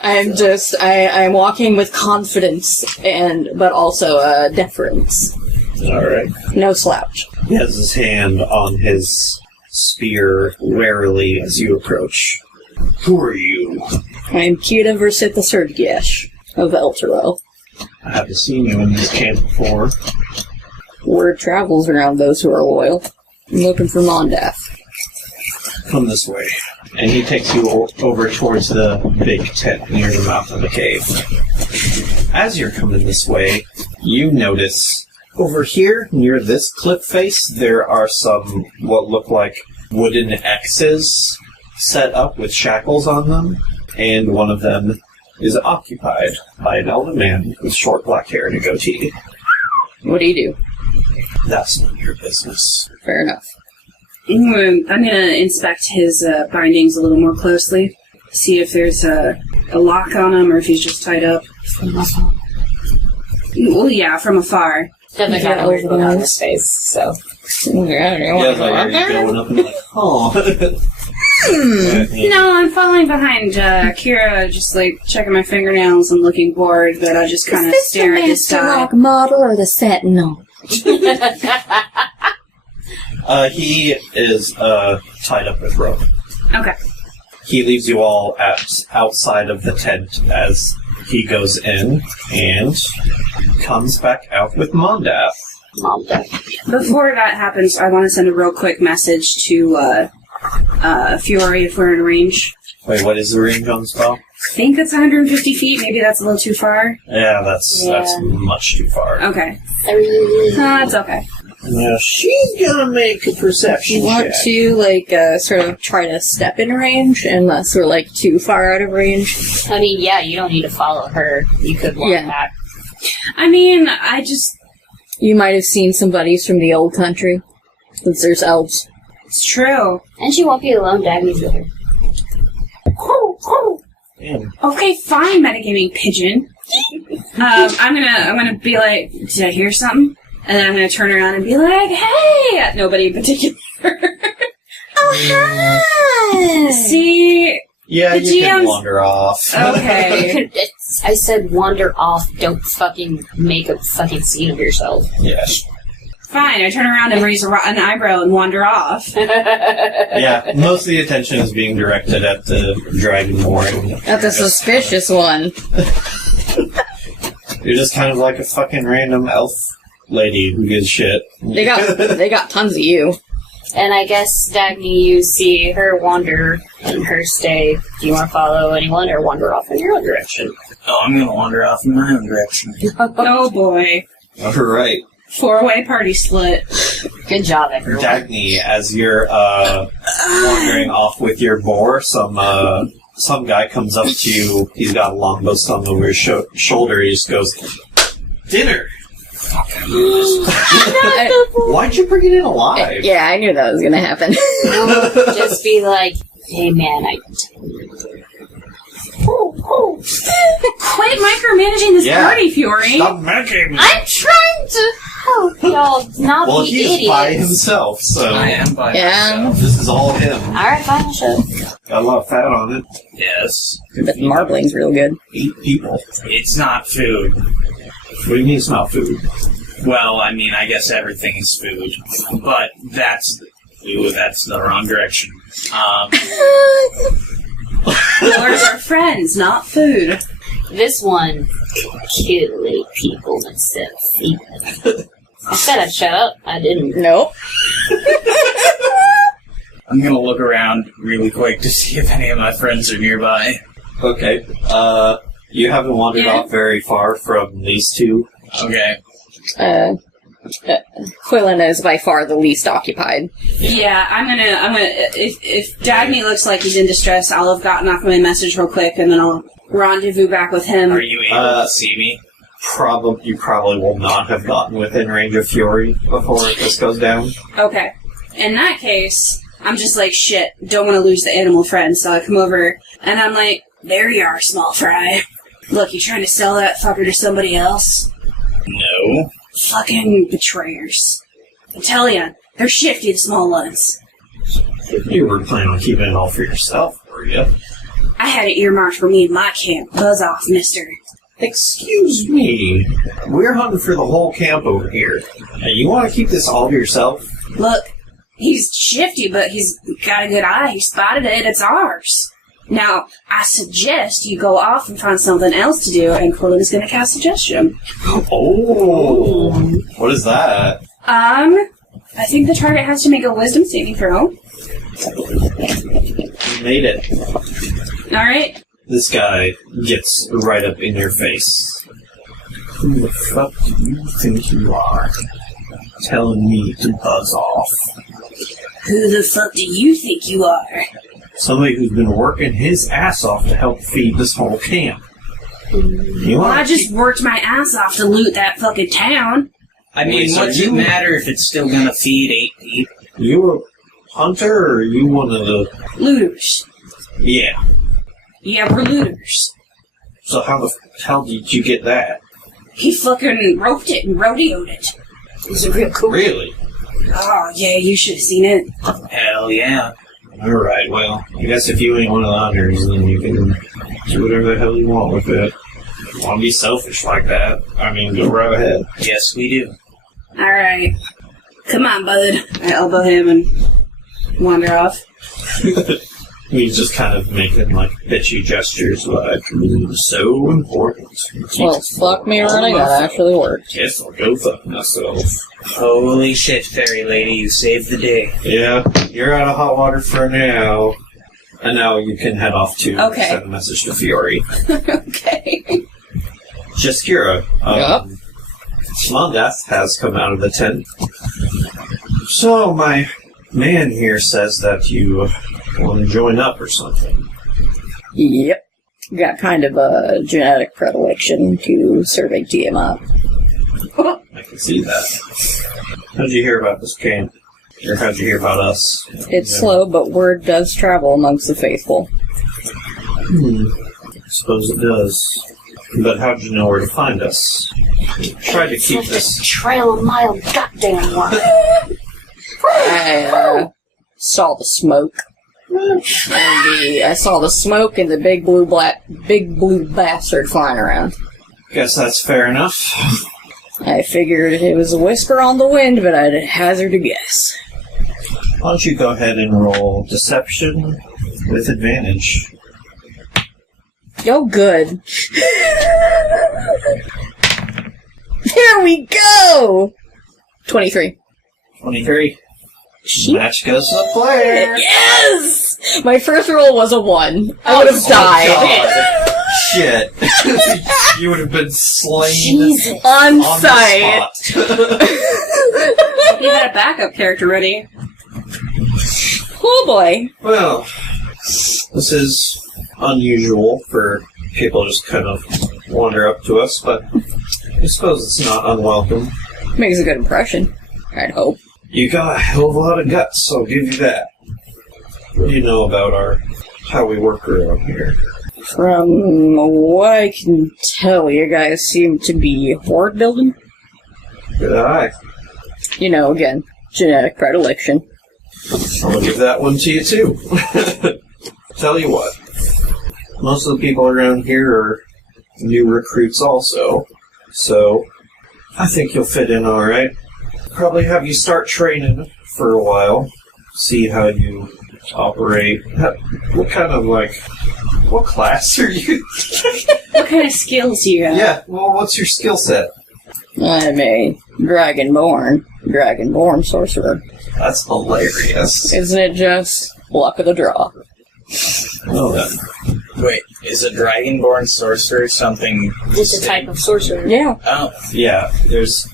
I'm walking with confidence, but also, deference. Alright. No slouch. He has his hand on his spear warily as you approach. Who are you? I'm Kita Versitha Sergiash of Eltero. I haven't seen you in this camp before. Word travels around those who are loyal. I'm looking for Mondath. Come this way. and he takes you over towards the big tent near the mouth of the cave. As you're coming this way, you notice over here, near this cliff face, there are some what look like wooden X's set up with shackles on them, and one of them is occupied by an elder man with short black hair and a goatee. What do you do? That's none of your business. Fair enough. I'm gonna inspect his bindings a little more closely, see if there's a lock on him or if he's just tied up. Well, yeah, from afar. Definitely got a weird look on his face, so. Yeah, like you're going up and like, oh. No, I'm following behind Kira, just like checking my fingernails and looking bored, but I just kind of stare at his side. Model or the Sentinel? He is tied up with rope. Okay. He leaves you all outside of the tent as he goes in and comes back out with Mondath. Before that happens, I want to send a real quick message to Fury if we're in range. Wait, what is the range on the spell? I think it's 150 feet. Maybe that's a little too far. Yeah, that's much too far. Okay. That's okay. Now she's gonna make a perception You want check. to, sort of try to step in range unless we're, too far out of range? I mean, yeah, you don't need to follow her. You could walk back. I mean, I just... You might have seen some buddies from the old country, since there's elves. It's true. And she won't be alone. Dagny's with her. Damn. Okay, fine, metagaming pigeon. I'm gonna be like, did I hear something? And then I'm gonna turn around and be like, hey! At nobody in particular. Oh, hi! See? Yeah, The you can GM's wander off. Okay. I said wander off. Don't fucking make a fucking scene of yourself. Yes. Fine, I turn around and raise an eyebrow and wander off. Yeah, most of the attention is being directed at the Dragonborn. At the suspicious one. You're just kind of like a fucking random elf lady who gives shit. They got tons of you. And I guess, Dagny, you see her wander and her stay. Do you want to follow anyone or wander off in your own direction? Oh, I'm gonna wander off in my own direction. Oh boy. Alright. 4-way party split. Good job, everyone. Dagny, as you're wandering off with your boar, some guy comes up to you. He's got a longbow slung over his shoulder. He just goes, "Dinner." Why'd you bring it in alive? Yeah, I knew that was gonna happen. Just be like, hey man, Quit micromanaging this party, Fury. Stop making. I'm trying to help y'all not Well, be he is idiots. by himself, so I am by Yeah. myself. this is all him. Alright, fine, shut up. Got a lot of fat on it. Yes. But marbling's real good. 8 people. It's not food. What do you mean it's not food? Well, I mean, I guess everything is food. But that's the wrong direction. Lords are friends, not food. This one can kill people instead of feed them. I said I'd shut up. I didn't. Nope. I'm gonna look around really quick to see if any of my friends are nearby. Okay. You haven't wandered off very far from these two. Okay. Quillen is by far the least occupied. Yeah, I'm gonna, if Dagny looks like he's in distress, I'll have gotten off my message real quick, and then I'll rendezvous back with him. Are you able to see me? You probably will not have gotten within range of Fury before this goes down. Okay. In that case, I'm just like, shit, don't want to lose the animal friend, so I come over, and I'm like, there you are, small fry. Look, you trying to sell that fucker to somebody else? No. Fucking betrayers. I'm telling you, they're shifty, the small ones. You were planning on keeping it all for yourself, were you? I had it earmarked for me and my camp. Buzz off, mister. Excuse me. We're hunting for the whole camp over here. And you want to keep this all to yourself? Look, he's shifty, but he's got a good eye. He spotted it. It's ours. Now, I suggest you go off and find something else to do, and Quillen is going to cast suggestion. Oh. What is that? I think the target has to make a wisdom saving throw. You made it. Alright. This guy gets right up in your face. Who the fuck do you think you are? Telling me to buzz off. Who the fuck do you think you are? Somebody who's been working his ass off to help feed this whole camp. You Well, want I just worked my ass off to loot that fucking town. I mean, Wait, so what's it you- matter if it's still gonna feed 8 people? You a hunter, or you one of the... Looters. Yeah. Yeah, we're looters. So how the hell did you get that? He fucking roped it and rodeoed it. Is it real cool? Really? Oh, yeah, you should have seen it. Hell yeah. Alright, well, I guess if you ain't one of the hunters, then you can do whatever the hell you want with it. Want to be selfish like that? I mean, go right ahead. Yes, we do. Alright. Come on, bud. I elbow him and wander off. He's just kind of making, like, bitchy gestures like, so important. Well, fuck me running, that actually worked. Guess I'll go fuck myself. Holy shit, fairy lady, you saved the day. Yeah, you're out of hot water for now. And now you can head off to Okay. send a message to Fiori. Okay. Jaskira, Smondath has come out of the tent. So, my man here says that you want to join up or something. Yep. Got kind of a genetic predilection to serving Tiamat. I can see that. How'd you hear about this camp? Or how'd you hear about us? It's slow, but word does travel amongst the faithful. I suppose it does. But how'd you know where to find us? Try to keep this... Trail a mile goddamn one. I saw the smoke. I saw the smoke and the big blue bastard flying around. Guess that's fair enough. I figured it was a whisper on the wind, but I'd hazard a guess. Why don't you go ahead and roll deception with advantage? Oh, good. There we go! 23. 23. She- Match goes to the player. Yes! My first roll was a 1. I would have died. God. Shit. You would have been slain On on sight. the spot. You had a backup character ready. Oh boy. Well, this is unusual for people to just kind of wander up to us, but I suppose it's not unwelcome. Makes a good impression. I'd hope. You got a hell of a lot of guts, I'll give you that. What do you know about how we work around here? From what I can tell, you guys seem to be Hoard building. Good eye. You know, again, genetic predilection. I'll give that one to you, too. Tell you what. Most of the people around here are new recruits also, so I think you'll fit in alright. Probably have you start training for a while, see how you operate. What kind of, what class are you? What kind of skills do you have? Yeah, well, what's your skill set? I'm a dragonborn sorcerer. That's hilarious. Isn't it just luck of the draw? Well then. Wait, is a dragonborn sorcerer something... It's a type of sorcerer. Yeah. Oh, Yeah, there's...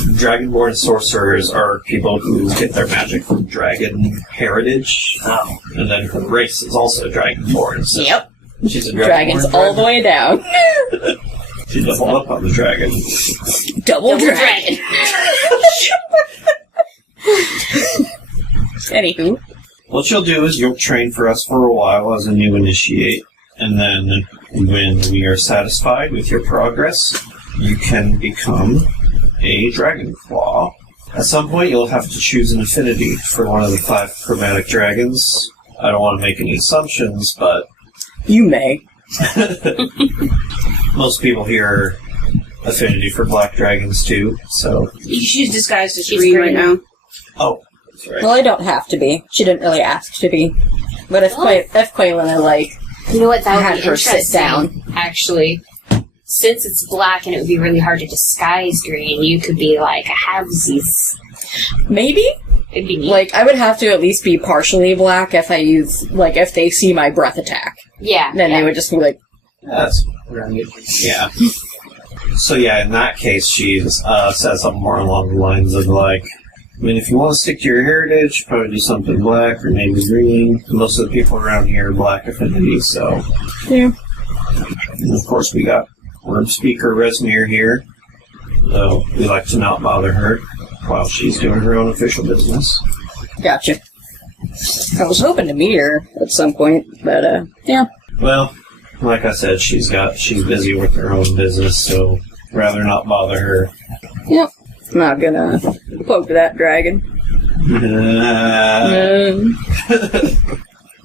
Dragonborn sorcerers are people who get their magic from dragon heritage. oh. And then her race is also dragonborn. So Yep. she's a dragonborn. Dragons all the way down. She doubled up on the dragon. Double Double dragon. Anywho. What you'll do is you'll train for us for a while as a new initiate, and then when we are satisfied with your progress, you can become a dragon claw. At some point, you'll have to choose an affinity for one of the 5 chromatic dragons. I don't want to make any assumptions, but You may. most people here are affinity for black dragons too, so... She's disguised as She's green right green. now. Oh, that's right. Well, I don't have to be. She didn't really ask to be. But if Quaylin are like, You know what? That had would be her sit interesting. down. Actually, since it's black and it would be really hard to disguise green, you could be like a halvesies. maybe? It'd be neat. Like, I would have to at least be partially black if I use, like, if they see my breath attack. Yeah. Then they would just be like, That's right. Yeah. So yeah, in that case, she says something more along the lines of like, I mean, if you want to stick to your heritage, probably do something black or maybe green. Most of the people around here are black affinity, so. yeah. And of course, we got Word Speaker Resmir here, though we like to not bother her while she's doing her own official business. Gotcha. I was hoping to meet her at some point, but, yeah. Well, like I said, she's busy with her own business, so rather not bother her. Yep. I'm not gonna poke that dragon.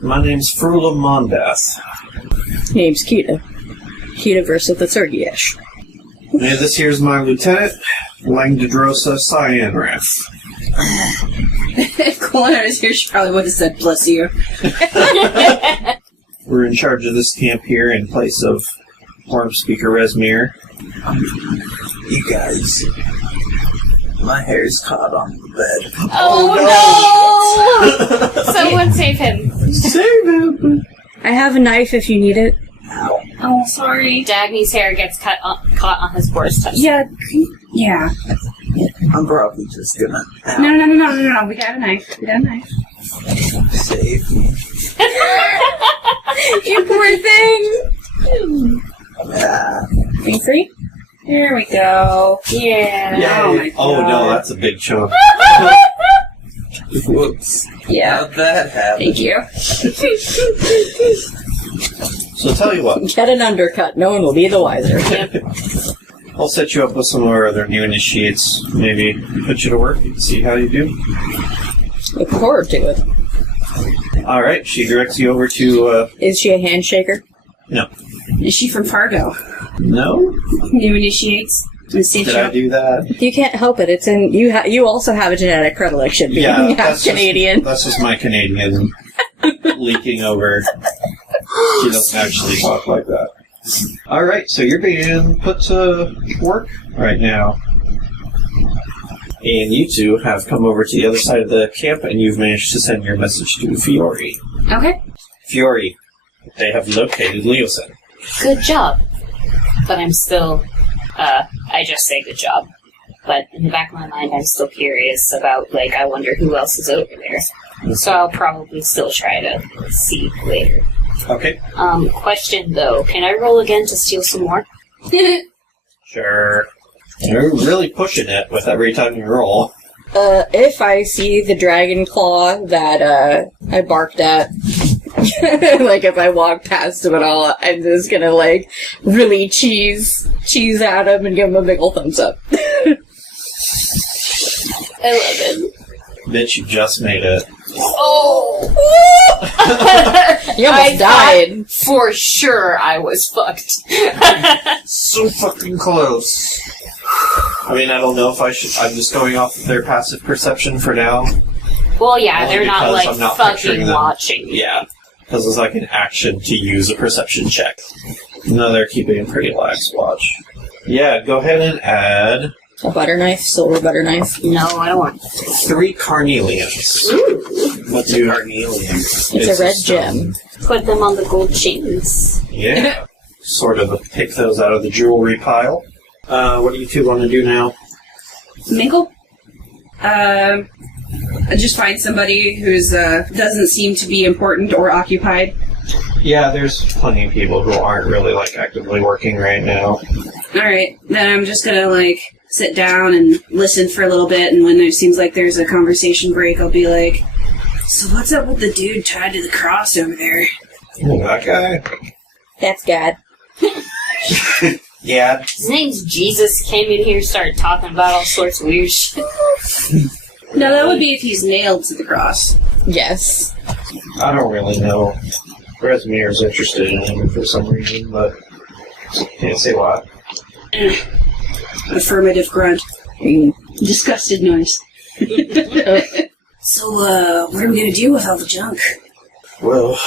My name's Frula Mondath. Name's Kita. Kita versus the Sergiesh. And this here's my lieutenant, Langdedrosa Cyanrath. If Colin was here, she probably would have said, bless you. We're in charge of this camp here in place of Word Speaker Resmir. You guys, my hair's caught on the bed. Oh no! Someone save him. Save him! I have a knife if you need it. Ow. Oh, sorry. Dagny's hair gets caught on his horse tusk. Yeah. Yeah. I'm probably just gonna No. We got a knife. save me. You poor thing! Be free? There we go. Yeah. Oh, my Oh God. no, that's a big chunk. Whoops. Yeah. How'd that happen? Thank you. So tell you what, Get an undercut, no one will be the wiser. I'll set you up with some of our other new initiates. Maybe put you to work and see how you do. Look forward to it. Alright, she directs you over to, Is she a handshaker? no. Is she from Fargo? No? New initiates? Did I do that? You can't help it. It's in you. You also have a genetic predilection being half that's Canadian. That's just my Canadian leaking over. She doesn't actually talk like that. Alright, so you're being put to work right now. And you two have come over to the other side of the camp, and you've managed to send your message to Fiori. Okay. Fiori, they have located Leosin. Good job. But I'm still, I just say good job. But in the back of my mind, I'm still curious about, like, I wonder who else is over there. So I'll probably still try to see later. Okay. Question though, can I roll again to steal some more? Sure. You're really pushing it with every time you roll. If I see the dragon claw that I barked at, like if I walk past him at all, I'm just gonna like really cheese at him and give him a big ol' thumbs up. 11. Bitch, you just made it. Oh! You almost died. For sure I was fucked. So fucking close. I mean, I don't know if I should. I'm just going off of their passive perception for now. Well, yeah, Only they're not, because like, I'm not picturing fucking them. watching. Yeah. Because it's like an action to use a perception check. No, they're keeping a pretty lax watch. Yeah, go ahead and add A butter knife, silver butter knife. No, I don't want 3 carnelians. Ooh. What's a carnelian? It's a red gem. Put them on the gold chains. Yeah. Sort of pick those out of the jewelry pile. What do you two want to do now? Mingle? I just find somebody who's doesn't seem to be important or occupied. Yeah, there's plenty of people who aren't really, like, actively working right now. Alright, then I'm just gonna, like, sit down and listen for a little bit, and when there seems like there's a conversation break, I'll be like, so what's up with the dude tied to the cross over there? Oh, that guy? That's God. Yeah. His name's Jesus. Came in here, started talking about all sorts of weird shit. No, that would be if he's nailed to the cross. Yes. I don't really know. Resmir's interested in him for some reason, but can't say why. Affirmative grunt. Disgusted noise. So, what are we gonna do with all the junk? Well,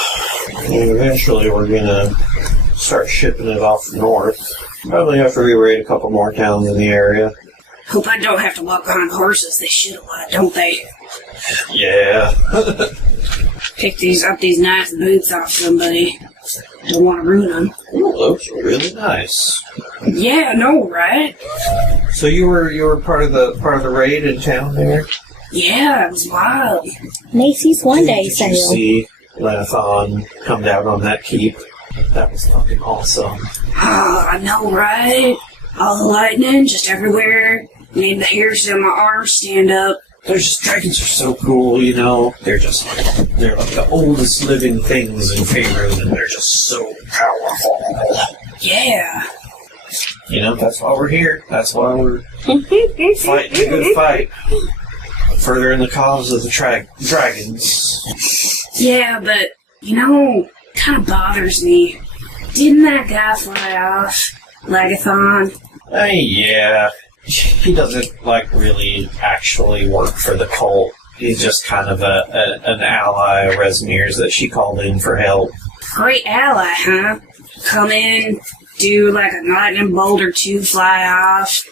eventually we're gonna start shipping it off north. Probably after we raid a couple more towns in the area. Hope I don't have to walk behind horses. They shit a lot, don't they? Yeah. Pick these nice boots off somebody. Don't want to ruin them. Ooh, those are really nice. Yeah, I know, right? So you were part of the raid in town there? Yeah, it was wild. Macy's one day Did you sale. see Lenathon come down on that keep? That was fucking awesome. Oh, I know, right? All the lightning just everywhere. Made the hairs on my arms stand up. Dragons are so cool, you know. They're like the oldest living things in Faerun, and they're just so powerful. Yeah. You know, that's why we're here. That's why we're fighting a good fight. Furthering the cause of the dragons. Yeah, but, you know, kind of bothers me. Didn't that guy fly off? Lagathon? Yeah. He doesn't, really actually work for the cult. He's just kind of an ally of Resmir's that she called in for help. Great ally, huh? Come in, do like a lightning bolt or two fly off.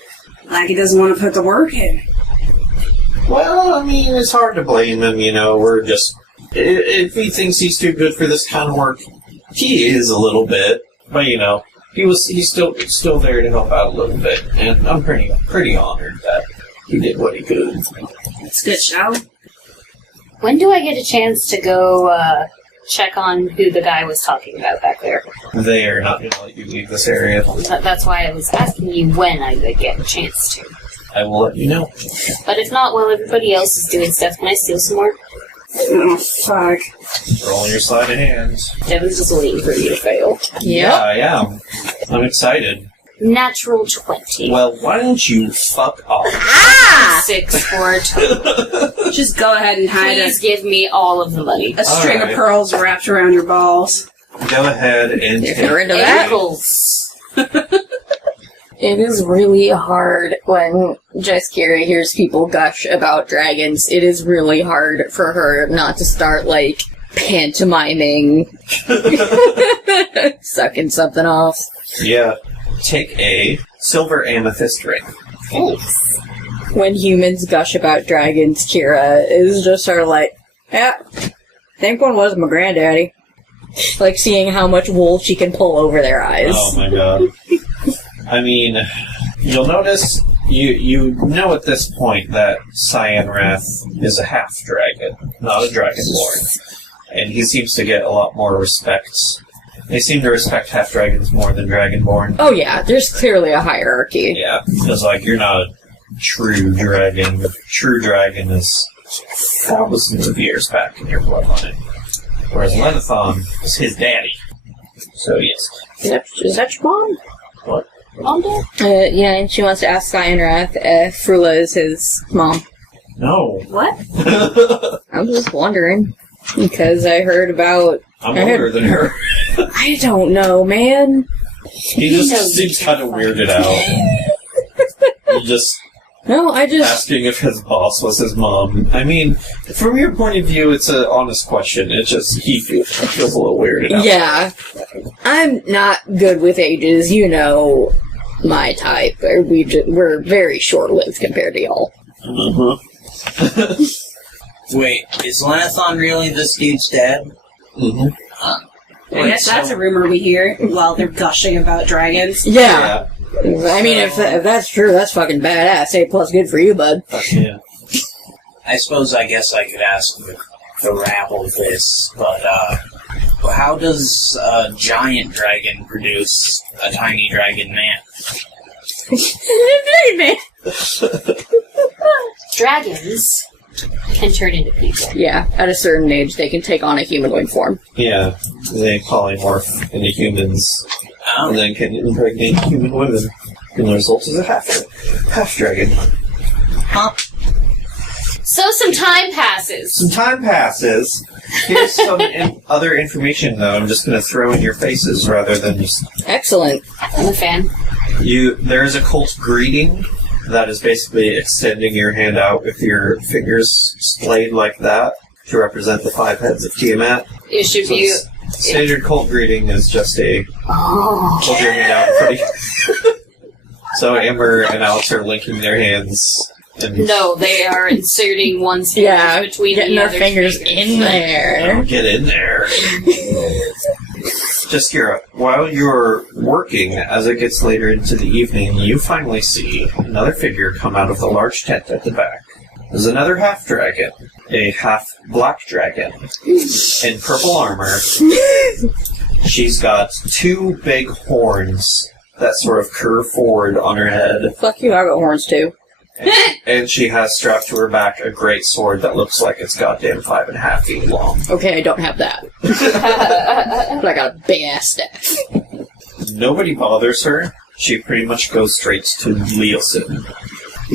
Like he doesn't want to put the work in. Well, I mean, it's hard to blame him, you know. We're just... If he thinks he's too good for this kind of work, he is a little bit. But, you know, he's still there to help out a little bit. And I'm pretty honored that he did what he could. It's good, shall we? When do I get a chance to go check on who the guy was talking about back there? They are not going to let you leave this area. That's why I was asking you when I would get a chance to. I will let you know. But if not, while everybody else is doing stuff, can I steal some more? Oh, fuck. Roll your sleight of hands. Devin's just waiting for you to fail. Yeah, I am. I'm excited. Natural 20. Well, why don't you fuck off? 6 for a total. Just go ahead and hide Please give me all of the money. a string of pearls wrapped around your balls. Go ahead and If you're into that. Ankles. It is really hard when Jaskiera hears people gush about dragons. It is really hard for her not to start, pantomiming. Sucking something off. Yeah. Take a silver amethyst ring. Thanks. When humans gush about dragons, Kira is just sort of yeah, I think one was my granddaddy. Like seeing how much wool she can pull over their eyes. Oh my god. I mean, you'll notice, you know at this point that Cyanrath is a half-dragon, not a dragonborn. And he seems to get a lot more respect. They seem to respect half-dragons more than dragonborn. Oh yeah, there's clearly a hierarchy. Yeah, because, you're not a true dragon. The true dragon is thousands of years back in your bloodline. Whereas Lenathon is his daddy. So, yes. Is that your mom? What? Mom did? Yeah, and she wants to ask Cyanrath if Frula is his mom. No. What? I'm just wondering. Because I heard about... I'm older than her. I don't know, man. He just seems kind of weirded out. He just... No, I just... asking if his boss was his mom. I mean, from your point of view, it's an honest question. It's just, he feels a little weirded out. Yeah. I'm not good with ages, you know my type. We're very short-lived compared to y'all. Uh-huh. Wait, is Lenathon really this dude's dad? Mm-hmm. I guess that's a rumor we hear while they're gushing about dragons. Yeah. I mean, if that's true, that's fucking badass. A plus good for you, bud. Yeah. I guess I could ask the rabble this, but, how does a giant dragon produce a tiny dragon man? Dragons can turn into people. Yeah, at a certain age, they can take on a humanoid form. Yeah. They polymorph into humans, Oh, and then can impregnate human women. And the result is a half-dragon. huh? So some time passes. Some time passes. Here's some other information, though. I'm just going to throw in your faces rather than just... Excellent. I'm a fan. There is a cult greeting that is basically extending your hand out with your fingers splayed like that to represent the 5 heads of Tiamat. It should So be... standard cult greeting is just a hold your hand out in front of you. So Amber and Alex are linking their hands And No, they are inserting one's fingers Yeah, between getting the their other's fingers in there. Get in there. Jaskira, while you're working, as it gets later into the evening, you finally see another figure come out of the large tent at the back. There's another half-dragon, a half-black dragon, in purple armor. She's got 2 big horns that sort of curve forward on her head. Fuck you, I got horns too. And she has strapped to her back a great sword that looks like it's goddamn 5.5 feet long. Okay, I don't have that. But I got a big ass staff. Nobody bothers her. She pretty much goes straight to Leosin.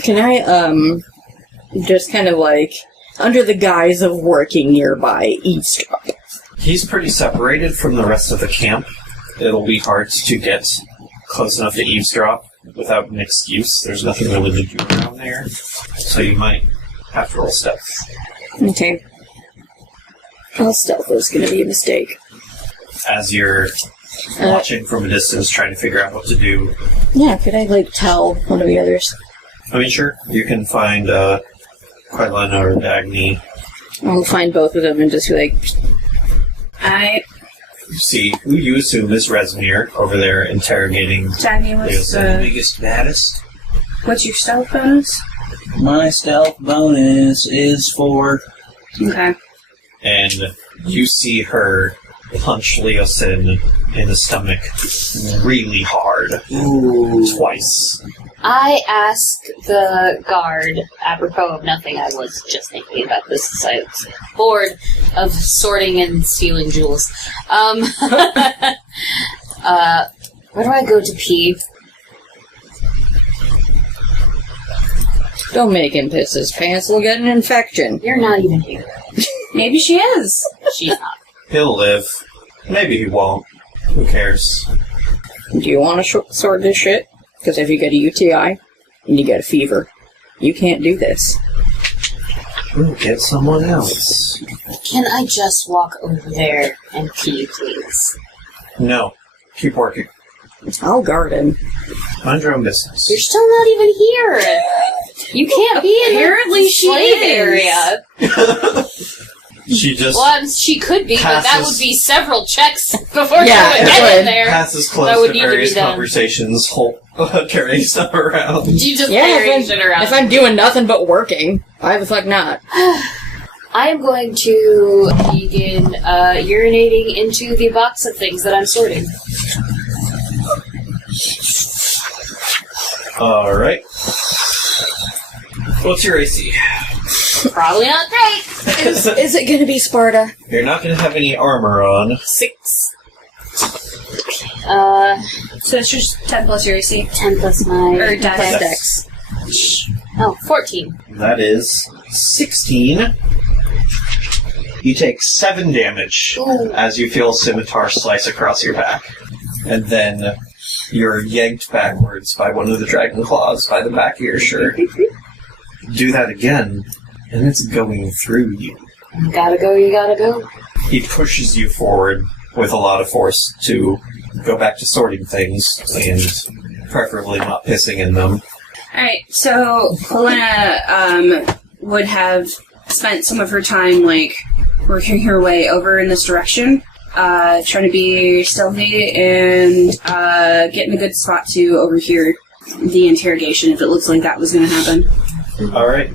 Can I, just kind of like, under the guise of working nearby, eavesdrop? He's pretty separated from the rest of the camp. It'll be hard to get close enough to eavesdrop without an excuse. There's nothing really to do around there. So you might have to roll stealth. Okay. Well, stealth is gonna be a mistake. As you're watching from a distance, trying to figure out what to do. Yeah, could I, like, tell one of the others? I mean, sure, you can find Quailana or Dagny. I'll find both of them and just be like, You see who you assume is Rezmir over there interrogating Dagny, Leosin. Biggest, baddest. what's your stealth bonus? My stealth bonus is 4. Okay. And you see her punch Leosin in the stomach really hard. Ooh. Twice. I ask the guard, apropos of nothing, I was just thinking about this as I was bored of sorting and stealing jewels. Where do I go to pee? don't make him piss his pants, he'll get an infection. You're not even here. Maybe she is. She's not. He'll live. Maybe he won't. Who cares? Do you want to sort this shit? Because if you get a UTI and you get a fever, you can't do this. We'll get someone else. Can I just walk over there and pee, please? No. Keep working. I'll guard him. Mind your own business. You're still not even here. You can't be in Apparently the she slave is. area. She just Well, she could be, but that would be several checks before Yeah, she it would get would. in there. passes That close would to need to be various done. conversations, carrying stuff around. You just Yeah, carrying shit around. if I'm doing nothing but working, why the fuck not? I am going to begin urinating into the box of things that I'm sorting. Alright. What's your AC? Probably not great. Is it gonna be Sparta? You're not going to have any armor on. 6. So it's just 10 plus your AC. 10 plus my... Or dex. Dex. Oh, 14. That is 16. You take 7 damage Ooh. as you feel a scimitar slice across your back. And then you're yanked backwards by one of the dragon claws by the back of your shirt. Do that again, and it's going through you. Gotta go, you gotta go. He pushes you forward with a lot of force to go back to sorting things, and preferably not pissing in them. Alright, so Helena would have spent some of her time, like, working her way over in this direction, trying to be stealthy and get in a good spot to overhear the interrogation if it looks like that was going to happen. Alright,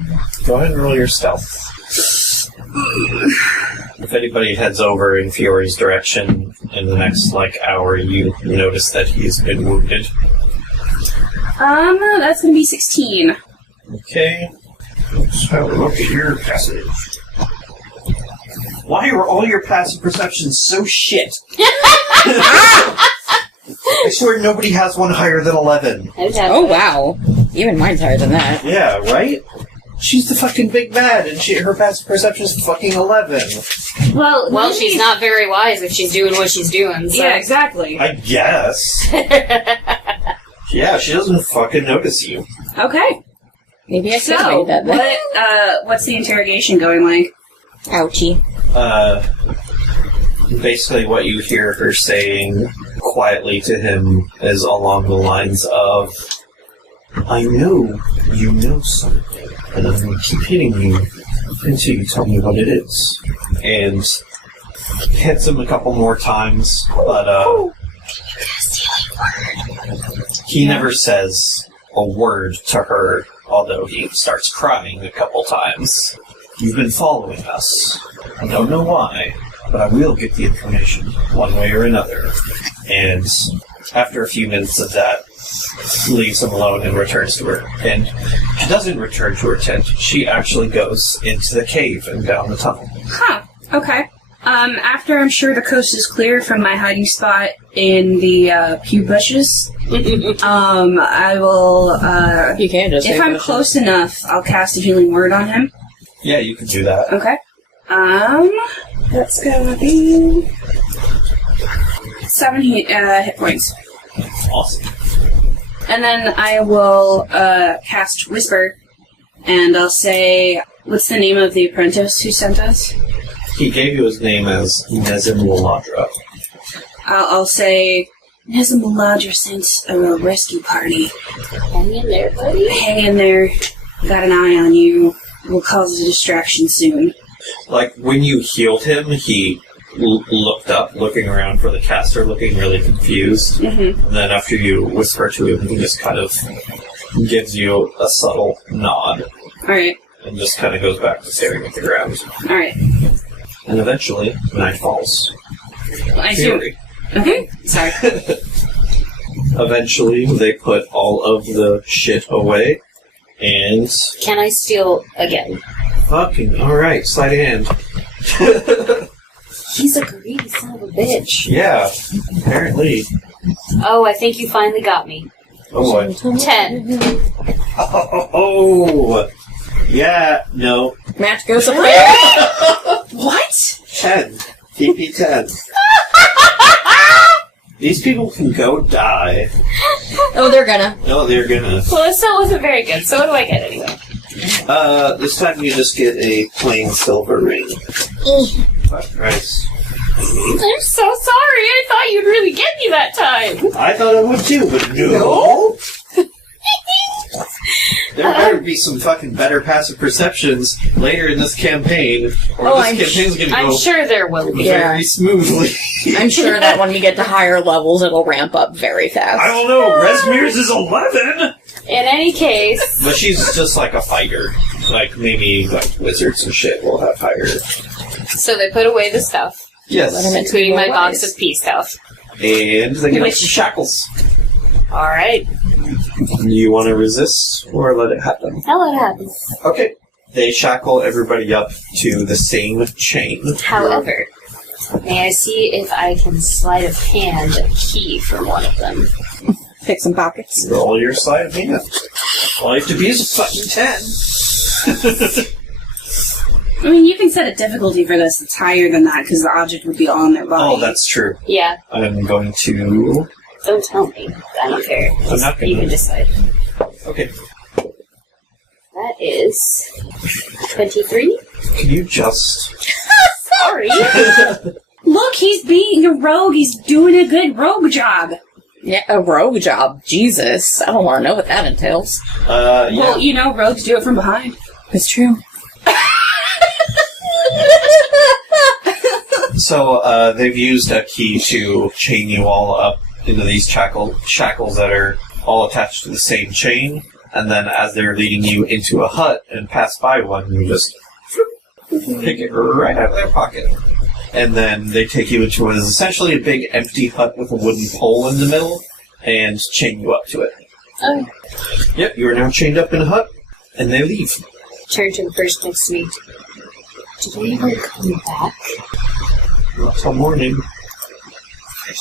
go ahead and roll your stealth. If anybody heads over in Fiore's direction in the next, hour, you notice that he's been wounded. That's going to be 16. Okay. Let's have a look at your passive. Why are all your passive perceptions so shit? I swear nobody has one higher than 11. Oh wow. Even mine's higher than that. Yeah, right? She's the fucking big bad, and her passive perception is fucking 11. Well, she's not very wise if she's doing what she's doing, so... Yeah, exactly. I guess. Yeah, she doesn't fucking notice you. Okay. Maybe I should So, have made that. what's the interrogation going like? Ouchie. Basically what you hear her saying quietly to him is along the lines of, I know you know something. and I'm going to keep hitting you until you tell me what it is. And hits him a couple more times, but he never says a word to her, although he starts crying a couple times. You've been following us. I don't know why, but I will get the information one way or another. And after a few minutes of that, leaves him alone and returns to her. And she doesn't return to her tent. She actually goes into the cave and down the tunnel. Huh. Okay. After I'm sure the coast is clear from my hiding spot in the pew bushes, I will, You can just if say I'm bushes. close enough, I'll cast a healing word on him. Yeah, you can do that. Okay. That's gonna be 7 hit points. Awesome. And then I will cast Whisper, and I'll say, what's the name of the apprentice who sent us? He gave you his name as Nezim Waladra. I'll say, Nezim Waladra sent a rescue party. Hang in there, buddy. Hang in there. Got an eye on you. Will cause a distraction soon. Like, when you healed him, he looked up, looking around for the caster, looking really confused. Mm-hmm. And then after you whisper to him, he just kind of gives you a subtle nod. Alright. And just kind of goes back to staring at the ground. Alright. And eventually, night falls. I see. Fury. Okay. Sorry. Eventually, they put all of the shit away, and... Can I steal again? Fucking, alright, sleight of hand. He's a greedy son of a bitch. Yeah, apparently. Oh, I think you finally got me. Oh boy. 10. Oh! Yeah, no. Match goes to What? 10. TP 10. These people can go die. Oh, they're gonna. No, they're gonna. Well, this still wasn't very good, so what do I get anyway? This time you just get a plain silver ring. Right. I'm so sorry. I thought you'd really get me that time. I thought I would too, but no. There better be some fucking better passive perceptions later in this campaign, or this campaign's gonna I'm go sure there will be. very smoothly. I'm sure that when we get to higher levels, it'll ramp up very fast. I don't know, Resmir's is 11! In any case, But she's just like a fighter. Like, maybe, like, wizards and shit will have higher. so they put away the stuff, Yes. including my box of pea stuff. And they get Which- some shackles. Alright, Do you want to resist, or let it happen? I'll let it happen. Okay. They shackle everybody up to the same chain. However, may I see if I can sleight of hand a key from one of them? Pick some pockets. Roll your sleight of hand. All you have to be is a fucking 10. I mean, you can set a difficulty for this that's higher than that, because the object would be on their body. Oh, that's true. Yeah, I'm going to... don't tell me. I don't care. I'm not gonna. You can decide. Okay. That is 23. Can you just... Sorry. Look, he's being a rogue. He's doing a good rogue job. Yeah, a rogue job. Jesus. I don't want to know what that entails. Yeah. Well, you know, rogues do it from behind. It's true. So, they've used a key to chain you all up into these shackles that are all attached to the same chain, and then as they're leading you into a hut and pass by one, you just pick it right out of their pocket. And then they take you into what is essentially a big empty hut with a wooden pole in the middle, and chain you up to it. Oh. Yep, you are now chained up in a hut, and they leave. Turn to the person next to me. Did anyone come back? Not till morning.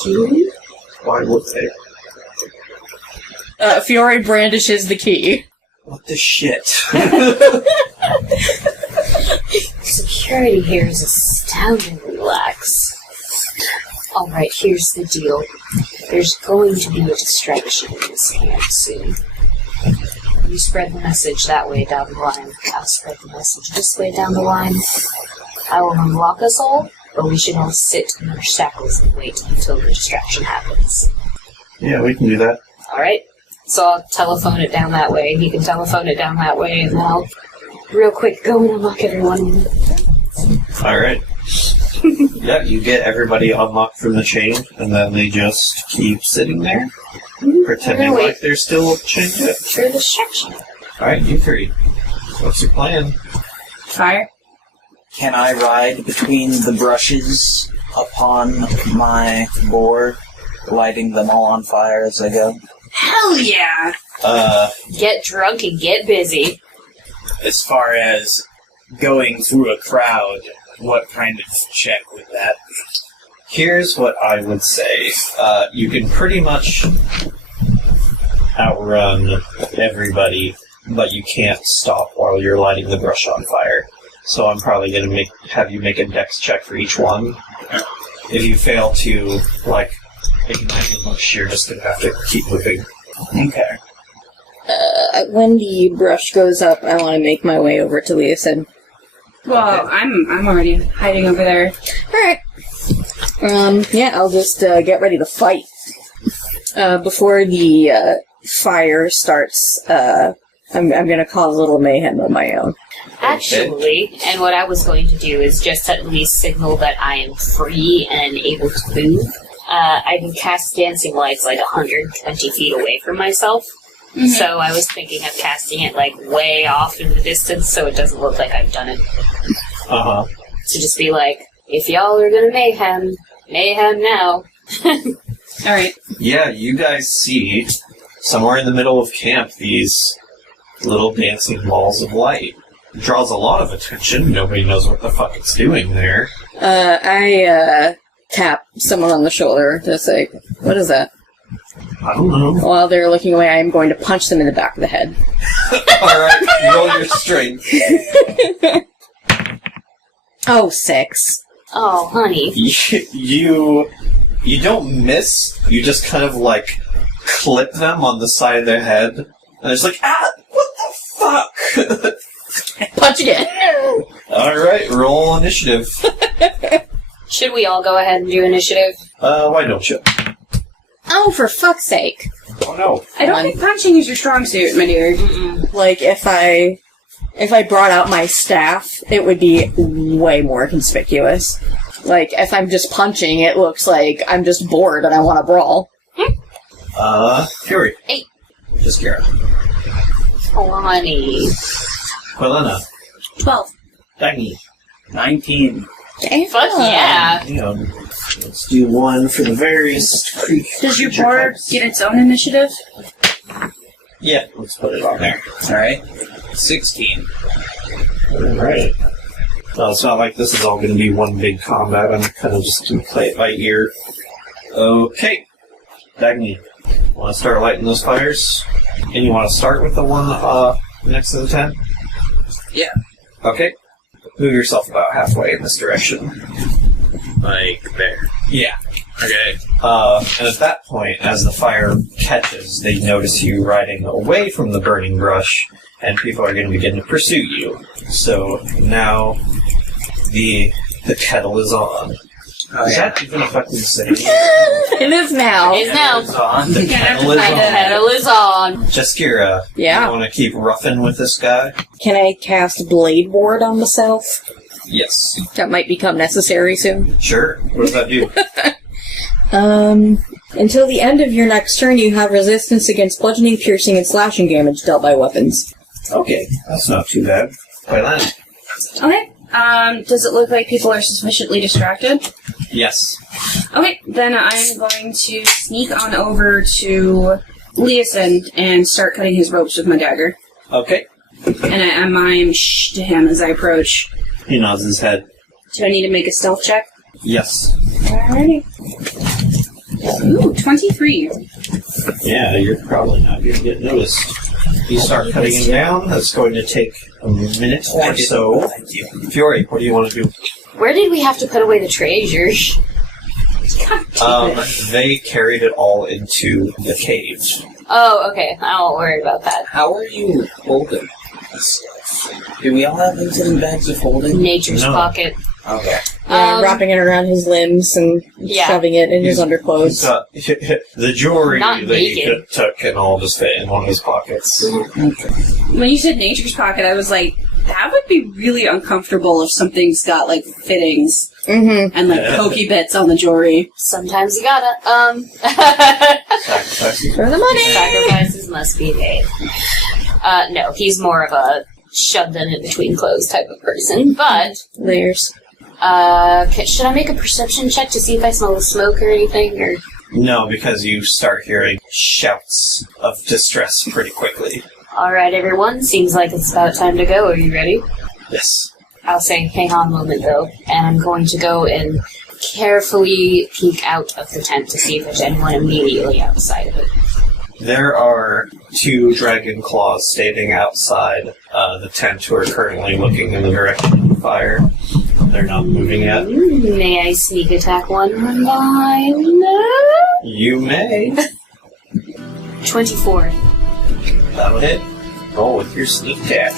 Really? Why would they? Fiore brandishes the key. What the shit? Security here is astoundingly lax. Alright, here's the deal. There's going to be a distraction in this camp soon. You spread the message that way down the line. I'll spread the message this way down the line. I will unlock us all, but we should all sit in our shackles and wait until the distraction happens. Yeah, we can do that. Alright? So I'll telephone it down that way. He can telephone it down that way, and then I'll real quick, go and unlock everyone. Alright. Yeah, you get everybody unlocked from the chain, and then they just keep sitting there, pretending wait. like they're still chained to it. For distraction. Alright, you three. What's your plan? Fire. Can I ride between the brushes upon my boar, lighting them all on fire as I go? Hell yeah! Get drunk and get busy. As far as going through a crowd, what kind of check would that be? Here's what I would say. You can pretty much outrun everybody, but you can't stop while you're lighting the brush on fire. So I'm probably going to have you make a dex check for each one. If you fail to, ignite the bush, you're just going to have to keep moving. Okay. When the brush goes up, I want to make my way over to Leosin. Well, Okay. I'm already hiding over there. Alright. Yeah, I'll just get ready to fight. Before the fire starts, I'm going to cause a little mayhem of my own. Actually, and what I was going to do is just at least signal that I am free and able to move. I can cast dancing lights 120 feet away from myself. Mm-hmm. So I was thinking of casting it way off in the distance so it doesn't look like I've done it. Uh-huh. To just be if y'all are gonna mayhem now. Alright. Yeah, you guys see, somewhere in the middle of camp, these little dancing balls of light. It draws a lot of attention. Nobody knows what the fuck it's doing there. I tap someone on the shoulder, just what is that? I don't know. While they're looking away, I am going to punch them in the back of the head. Alright, roll your strength. Oh, 6. Oh, honey. You don't miss, you just kind of clip them on the side of their head, and it's what the fuck? Punch again! Alright, roll initiative. Should we all go ahead and do initiative? Why don't you? Oh, for fuck's sake. Oh no. I don't think punching is your strong suit, my dear. Mm-mm. If I brought out my staff, it would be way more conspicuous. If I'm just punching, it looks like I'm just bored and I want to brawl. Fury. 8. Jaskira. 20. Quelena. 12. Dagny. 19. Fuck yeah. Let's do one for the various creatures. Does your board get its own initiative? Yeah, let's put it on there. Alright. 16. Alright. Well, it's not like this is all going to be one big combat. I'm kind of just going to play it by ear. Okay. Dagny, want to start lighting those fires? And you want to start with the one next to the tent? Yeah. Okay. Move yourself about halfway in this direction. There. Yeah. Okay. And at that point, as the fire catches, they notice you riding away from the burning brush, and people are going to begin to pursue you. So now the kettle is on. Is that even a fucking saying? It is now. It is now. It's on. The kettle is The on. kettle is on. Jaskira, Yeah. you want to keep roughing with this guy? Can I cast Blade Ward on myself? Yes. That might become necessary soon. Sure. What does that do? Until the end of your next turn, you have resistance against bludgeoning, piercing, and slashing damage dealt by weapons. Okay, that's not too bad. Quailan. Okay. Does it look like people are sufficiently distracted? Yes. Okay, then I'm going to sneak on over to Leosin and start cutting his ropes with my dagger. Okay. And I mime shh to him as I approach. He nods his head. Do I need to make a stealth check? Yes. Alrighty. Ooh, 23. Yeah, you're probably not going to get noticed. You start cutting him down. That's going to take a minute or so. Thank you. Fury, what do you want to do? Where did we have to put away the treasures? They carried it all into the cave. Oh, okay. I won't worry about that. How are you holding this stuff? Do we all have things in bags of holding? Nature's No. pocket. Okay. Wrapping it around his limbs and Yeah. shoving it in his underclothes. The jewelry Not that he naked. took can all just fit in one of his pockets. When you said nature's pocket, I was like, That would be really uncomfortable if something's got, like, fittings and, like, pokey bits on the jewelry. Sometimes you gotta, For the money! Sacrifices must be made. No, he's more of a shove them in between clothes type of person, but... Layers. Should I make a perception check to see if I smell the smoke or anything, or... No, because you start hearing shouts of distress pretty quickly. Alright, everyone, seems like it's about time to go. Are you ready? Yes. I'll say, hang on a moment, though, and I'm going to go and carefully peek out of the tent to see if there's anyone immediately outside of it. There are 2 dragon claws standing outside the tent who are currently looking in the direction of the fire. They're not moving yet. May I sneak attack one from behind? You may. 24. That'll hit. Roll with your sneak attack.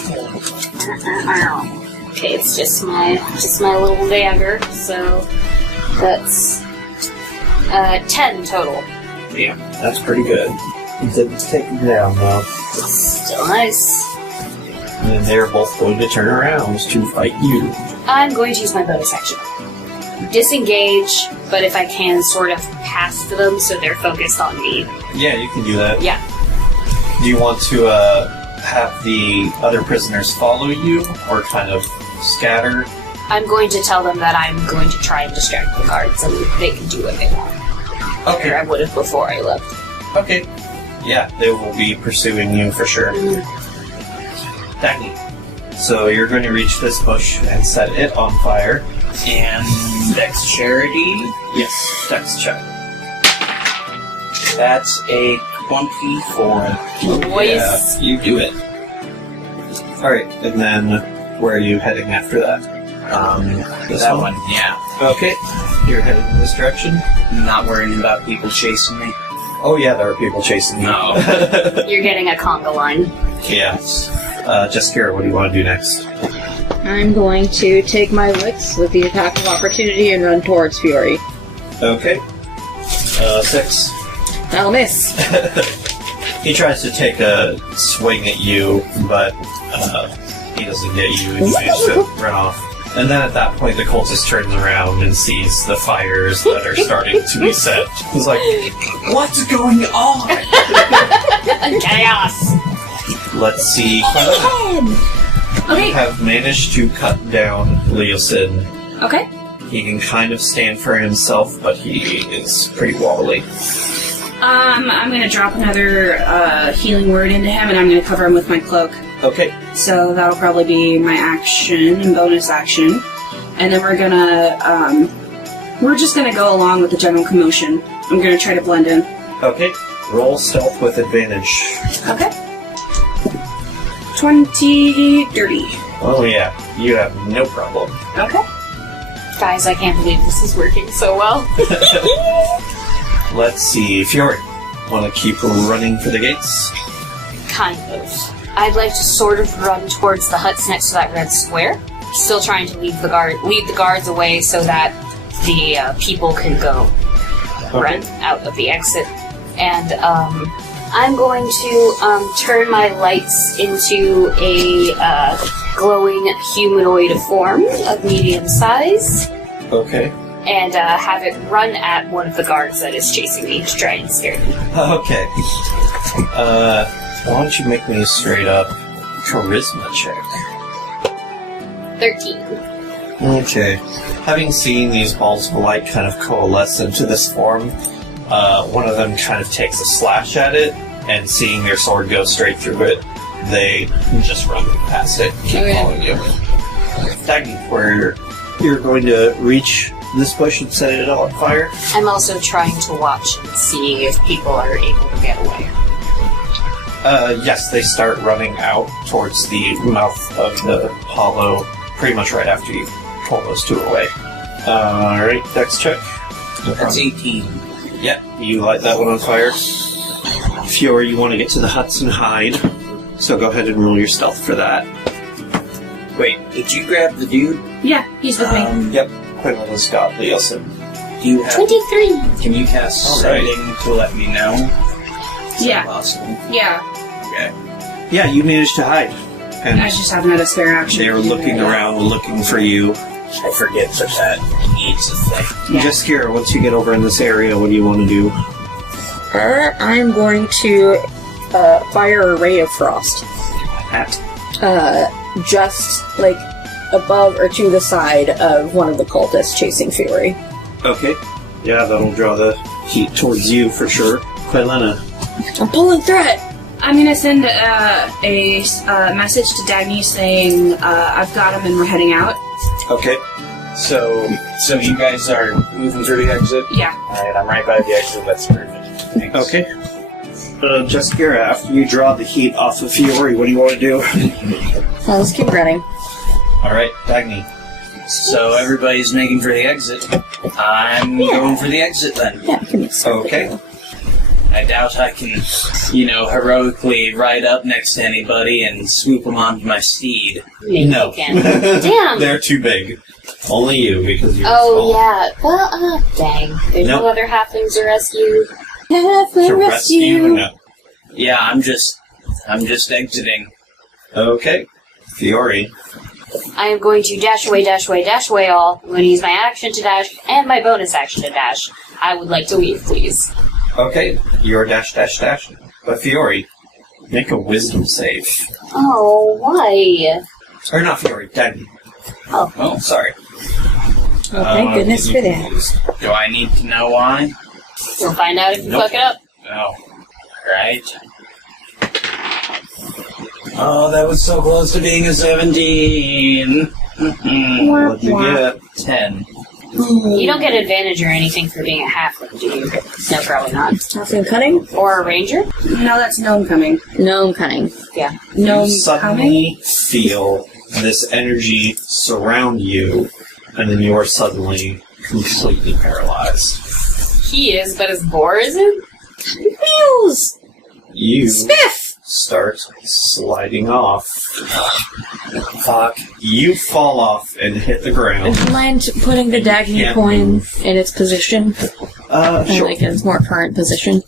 Okay, it's just my little dagger, so that's 10 total. Yeah, that's pretty good. You didn't take him down, though. Still nice. And then they're both going to turn around to fight you. I'm going to use my bonus action. Disengage, but if I can, sort of pass to them so they're focused on me. Yeah, you can do that. Yeah. Do you want to have the other prisoners follow you, or kind of scatter? I'm going to tell them that I'm going to try and distract the guards, and they can do what they want. Okay. Or I would have before I left. Okay. Yeah, they will be pursuing you for sure. Dagny. So you're going to reach this bush and set it on fire. And dexterity? Yes, dex check. That's a 24. Voice. Yeah, you do it. Alright, and then where are you heading after that? This That one, yeah. Okay, you're heading in this direction? Not worrying about people chasing me. Oh yeah, there are people chasing you. No. You're getting a conga line. Yes. Jessica, what do you want to do next? I'm going to take my wits with the attack of opportunity and run towards Fury. Okay. 6. I'll miss. He tries to take a swing at you, but he doesn't get you, and you manage to run off. And then at that point, the cultist turns around and sees the fires that are starting to be set. He's like, "What's going on?" Chaos! Let's see. You Okay. have managed to cut down Leosin. Okay. He can kind of stand for himself, but he is pretty wobbly. I'm gonna drop another healing word into him, and I'm gonna cover him with my cloak. Okay. So that'll probably be my action and bonus action. And then we're just gonna go along with the general commotion. I'm gonna try to blend in. Okay. Roll stealth with advantage. Okay. 20 dirty. Oh yeah, you have no problem. Okay. Guys, I can't believe this is working so well. Let's see, Fury, want to keep running for the gates? Kind of. I'd like to sort of run towards the huts next to that red square. Still trying to lead the guards away so that the people can go run out of the exit. And I'm going to turn my lights into a glowing humanoid form of medium size. Okay. And have it run at one of the guards that is chasing me to try and scare me. Okay. Why don't you make me a straight up charisma check? 13. Okay. Having seen these balls of light kind of coalesce into this form, one of them kind of takes a slash at it, and seeing their sword go straight through it, they just run past it, keep following you. Dagny, where you're going to reach this bush and set it on fire? I'm also trying to watch and see if people are able to get away. Yes, they start running out towards the mouth of the hollow pretty much right after you pull those 2 away. Alright, dex check. That's 18. Yeah, you light that one on fire. Fury, you want to get to the huts and hide, so go ahead and roll your stealth for that. Wait, did you grab the dude? Yeah, he's with me. Yep, Quinlan has got Leosin. Do you have... 23! Can you cast Alright. sending to let me know? Is Yeah. that possible? Yeah. Okay. Yeah, you managed to hide. And I just haven't had a spare action. they're looking around, looking for you. I forget that needs a thing. Yeah. Just here, once you get over in this area, what do you want to do? I'm going to fire a ray of frost At. just like above or to the side of one of the cultists chasing Fury. Okay. Yeah, that'll draw the heat towards you for sure. Quilena. I'm pulling through it. I'm gonna send a message to Dagny saying I've got him and we're heading out. Okay. So you guys are moving through the exit? Yeah. Alright, I'm right by the exit. That's perfect. Thanks. Okay. Jaskira, after you draw the heat off of Fiori, what do you want to do? Let's keep running. Alright, Dagny. So everybody's making for the exit. I'm going for the exit then. Yeah, give me some. Okay. I doubt I can, heroically ride up next to anybody and swoop them onto my steed. Maybe No. you can. Damn. They're too big. Only you, because you're Oh, small. yeah. Well, dang. There's Nope. no other halflings to rescue. To rescue? No. Yeah, I'm just exiting. Okay. Fiori. I am going to dash away all. I'm going to use my action to dash and my bonus action to dash. I would like to leave, please. Okay. You're dash. But Fiori, make a wisdom save. Oh, why? Or not Fiori, Dagny. Oh. Sorry. Oh, thank goodness for that. Do I need to know why? We'll find out if you Nope. fuck it up. Oh, right. Oh, that was so close to being a 17. What'd you get? 10. You don't get advantage or anything for being a halfling, do you? No, probably not. Halfling cunning? Or a ranger? No, that's gnome coming. Gnome cunning. Yeah. Gnome You coming? suddenly feel this energy surround you, and then you are suddenly completely paralyzed. He is, but his boar isn't? Wheels! You Spiff! start sliding off. Fuck. You fall off and hit the ground. Would you mind putting the Dagny can't coin move. in its position? Sure. Like in its more current position.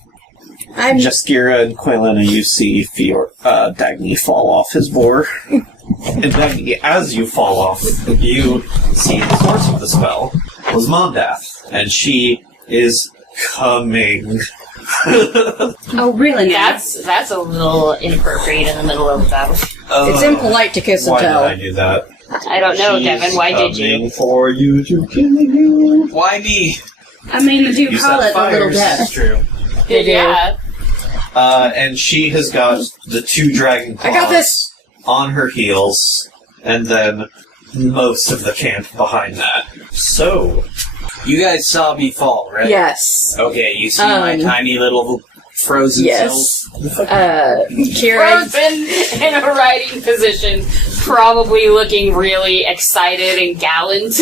I'm Jaskira and Quilena, you see Dagny fall off his boar. And Dagny, as you fall off, you see the source of the spell was Mondath, and she is coming. Oh, really now? That's a little inappropriate in the middle of a battle. It's impolite to kiss and Why tell. did I do that? I don't know, She's Devin. Why did you? coming for you to kill you. Why me? I mean, they do You call set it the little fires. death. That's true. Yeah. And she has got the two dragon claws I got this! on her heels, and then most of the camp behind that. So, You guys saw me fall, right? Yes. Okay, you see my tiny little frozen Yes. self? Kira. Frozen in a riding position, probably looking really excited and gallant.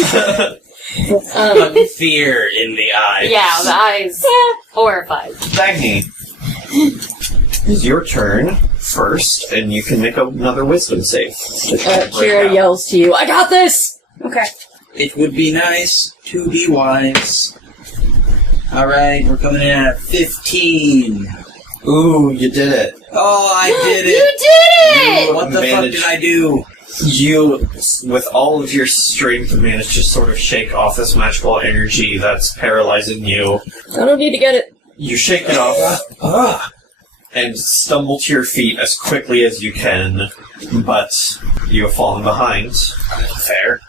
But fear in the eyes. Yeah, the eyes horrified. Dagny, it's your turn first, and you can make another wisdom save. to try to break Kira out. yells to you, I got this! Okay. It would be nice to be wise. Alright, we're coming in at 15. Ooh, you did it. Oh, I did You it! did it! What the fuck managed- did I do? You, with all of your strength, managed to sort of shake off this magical energy that's paralyzing you. I don't need to get it. You shake it off and stumble to your feet as quickly as you can, but you have fallen behind. Fair.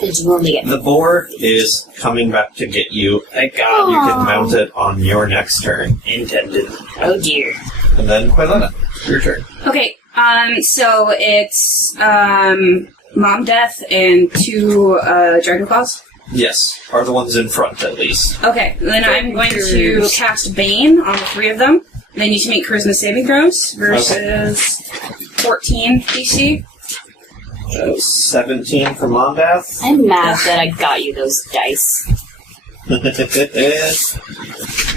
Did you only get The boar is coming back to get you. Thank God. You can mount it on your next turn. Intended. Oh dear. And then Quilena, your turn. Okay, so it's, Mom Death and two, Dragon Claws? Yes, are the ones in front at least. Okay, then I'm going to cast Bane on the three of them. They need to make Charisma saving throws versus 14 DC. 17 for Mondath. I'm mad that I got you those dice.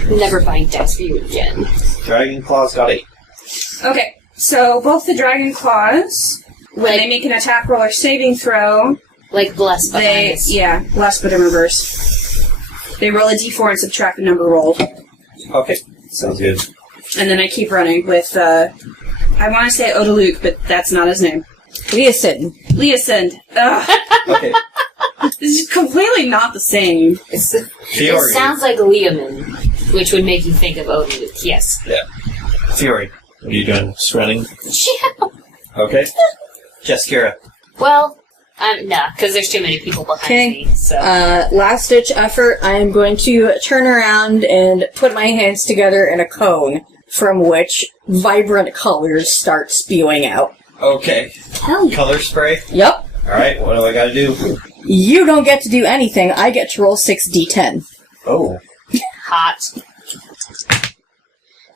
Never buying dice for you again. Dragon Claws got 8. Okay, so both the Dragon Claws, when they make an attack roll or saving throw, Like blessed behind they, us. yeah, last but in reverse. They roll a d4 and subtract the number rolled. Okay, sounds good. And then I keep running with, I want to say Odaluke, but that's not his name. Leosin. Ugh. Okay. This is completely not the same. It Fiori. sounds like Leomin, which would make you think of Odin. Yes. Yeah. Fiori. What are you doing? Just running? Yeah. Okay. Jeskira. Well, nah, because there's too many people behind me. So Last-ditch effort, I am going to turn around and put my hands together in a cone from which vibrant colors start spewing out. Okay. Hell yeah. Color spray. Yep. Alright, what do I gotta do? You don't get to do anything. I get to roll 6d10. Oh. hot.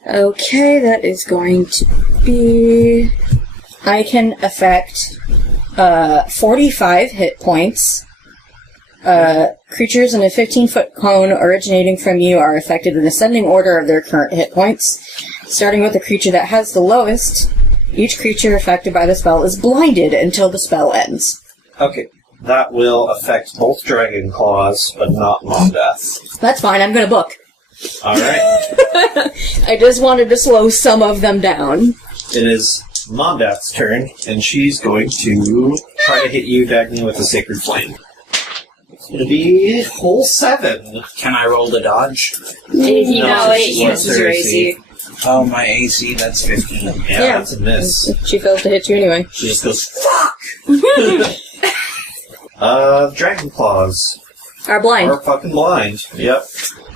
Okay, that is going to be... I can affect 45 hit points. Creatures in a 15-foot cone originating from you are affected in ascending order of their current hit points. Starting with the creature that has the lowest, each creature affected by the spell is blinded until the spell ends. Okay. That will affect both Dragon Claws, but not Mondeath. That's fine, I'm gonna book. Alright. I just wanted to slow some of them down. It is Mondeath's turn, and she's going to try to hit you, Dagny, with a Sacred Flame. It's going to be whole 7. Can I roll the dodge? You No, know, it she wants uses her your AC. AC. Oh, my AC, that's 15. Yeah, that's a miss. She fails to hit you anyway. She just goes, fuck! Dragon Claws Are blind. are fucking blind. Yep.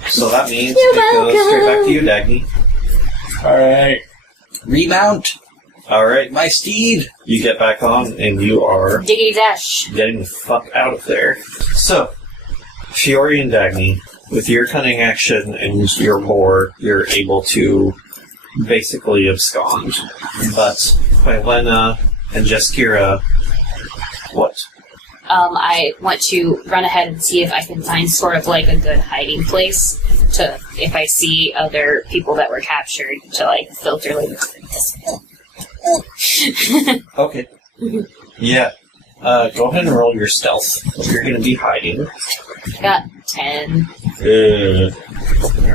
So that means You're it goes welcome. straight back to you, Dagny. Alright. Remount Alright, my steed. you get back on, and you are Diggity dash. getting the fuck out of there. So, Fiori and Dagny, with your cunning action and your boar, you're able to basically abscond. But Quilena and Jeskira, what? I want to run ahead and see if I can find sort of like a good hiding place to, if I see other people that were captured, to like filter like this. Okay. Yeah. Go ahead and roll your stealth. You're going to be hiding. Got 10. They're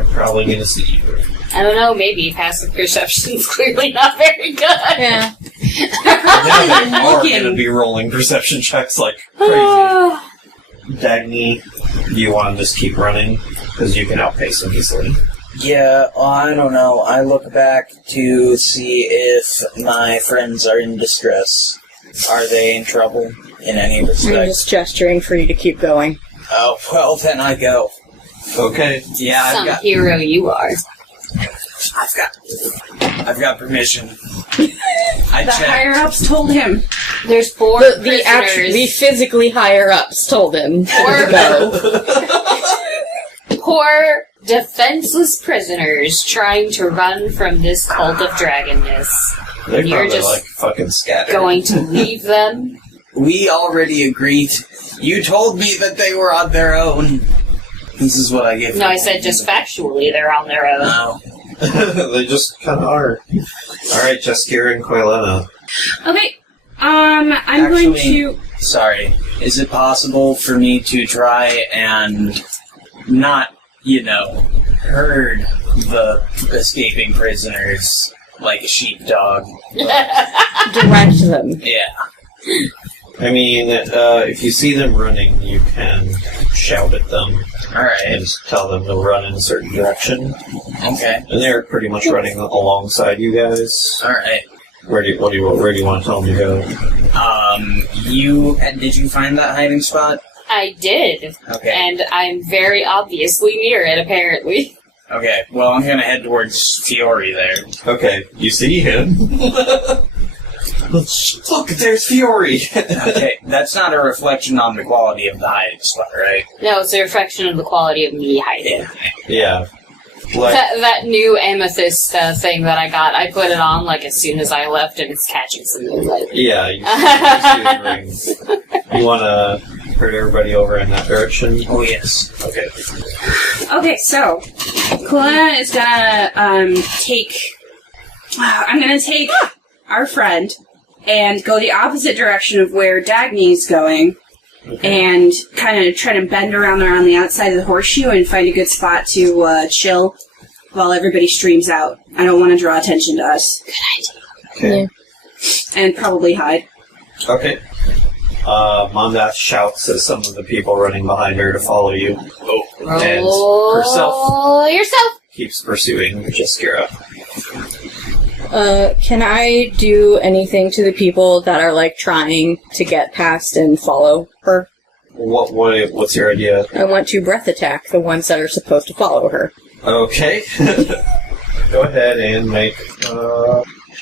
probably going to see you. I don't know, maybe passive perception's clearly not very good. Yeah. They are going to be rolling perception checks like crazy. Dagny, do you want to just keep running? Because you can outpace them easily. Yeah, I don't know. I look back to see if my friends are in distress. Are they in trouble in any I'm respect? just gesturing for you to keep going. Oh, well, then I go. Okay. Yeah, Some hero you are. I've got permission. I The checked. higher-ups told him. There's 4 prisoners. The physically higher-ups told him to go. Poor defenseless prisoners trying to run from this cult of dragonness. They're You're probably just like fucking scattered. going to leave them? We already agreed. You told me that they were on their own. This is what I give No, I said just factually they're on their own. No. They just kind of are. Alright, Jeskira and Quilena. Okay, I'm going to... Sorry. Is it possible for me to try and not, herd the escaping prisoners like a sheepdog? Direct them. Yeah. I mean, if you see them running, you can shout at them Alright. and tell them to run in a certain direction. Okay. And they're pretty much running alongside you guys. Alright. Where do you want to tell them to go? Did you find that hiding spot? I did. Okay. And I'm very obviously near it, apparently. Okay, well, I'm gonna head towards Fiori there. Okay, you see him. Look, there's Fiori! Okay, that's not a reflection on the quality of the hiding spot, right? No, it's a reflection of the quality of me hiding. Yeah. Like, That new amethyst thing that I got, I put it on like as soon as I left, and it's catching some moonlight. yeah, you see the rings. You want to herd everybody over in that direction? Oh, yes. Okay. Okay, so, Quilena is gonna, take... I'm gonna take our friend and go the opposite direction of where Dagny's going, and kind of try to bend around there on the outside of the horseshoe and find a good spot to chill while everybody streams out. I don't want to draw attention to us. Okay. And probably hide. Okay. Mondath shouts at some of the people running behind her to follow you. And herself yourself. keeps pursuing Jaskira. Can I do anything to the people that are, like, trying to get past and follow her? What's your idea? I want to breath attack the ones that are supposed to follow her. Okay. Go ahead and make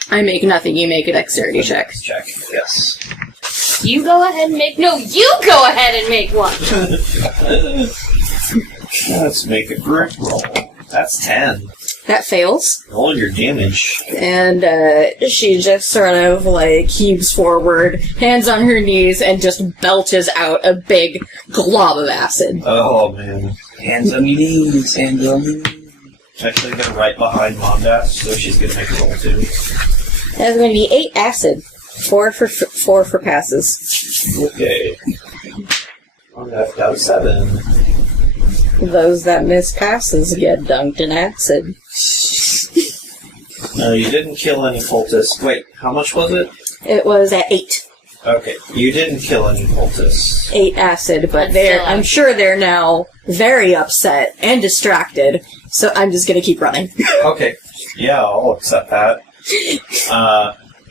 I make nothing, you make a dexterity check. check. Yes. You go ahead and make... No, you go ahead and make one! Let's make a grip roll. That's 10. That fails. Roll your damage. And she just sort of, like, heaves forward, hands on her knees, and just belches out a big glob of acid. Oh, man. Hands on your knees, hands on your knees. Actually, they're right behind Mondath, so she's going to make a roll, too. That's going to be 8 acid. 4 for passes. Okay. Mondath got a 7. Those that miss passes get dunked in acid. No, you didn't kill any cultists. Wait, how much was it? It was at 8. Okay, you didn't kill any cultists. 8 acid, but That's I'm sure they're now very upset and distracted, so I'm just gonna keep running. Okay, yeah, I'll accept that.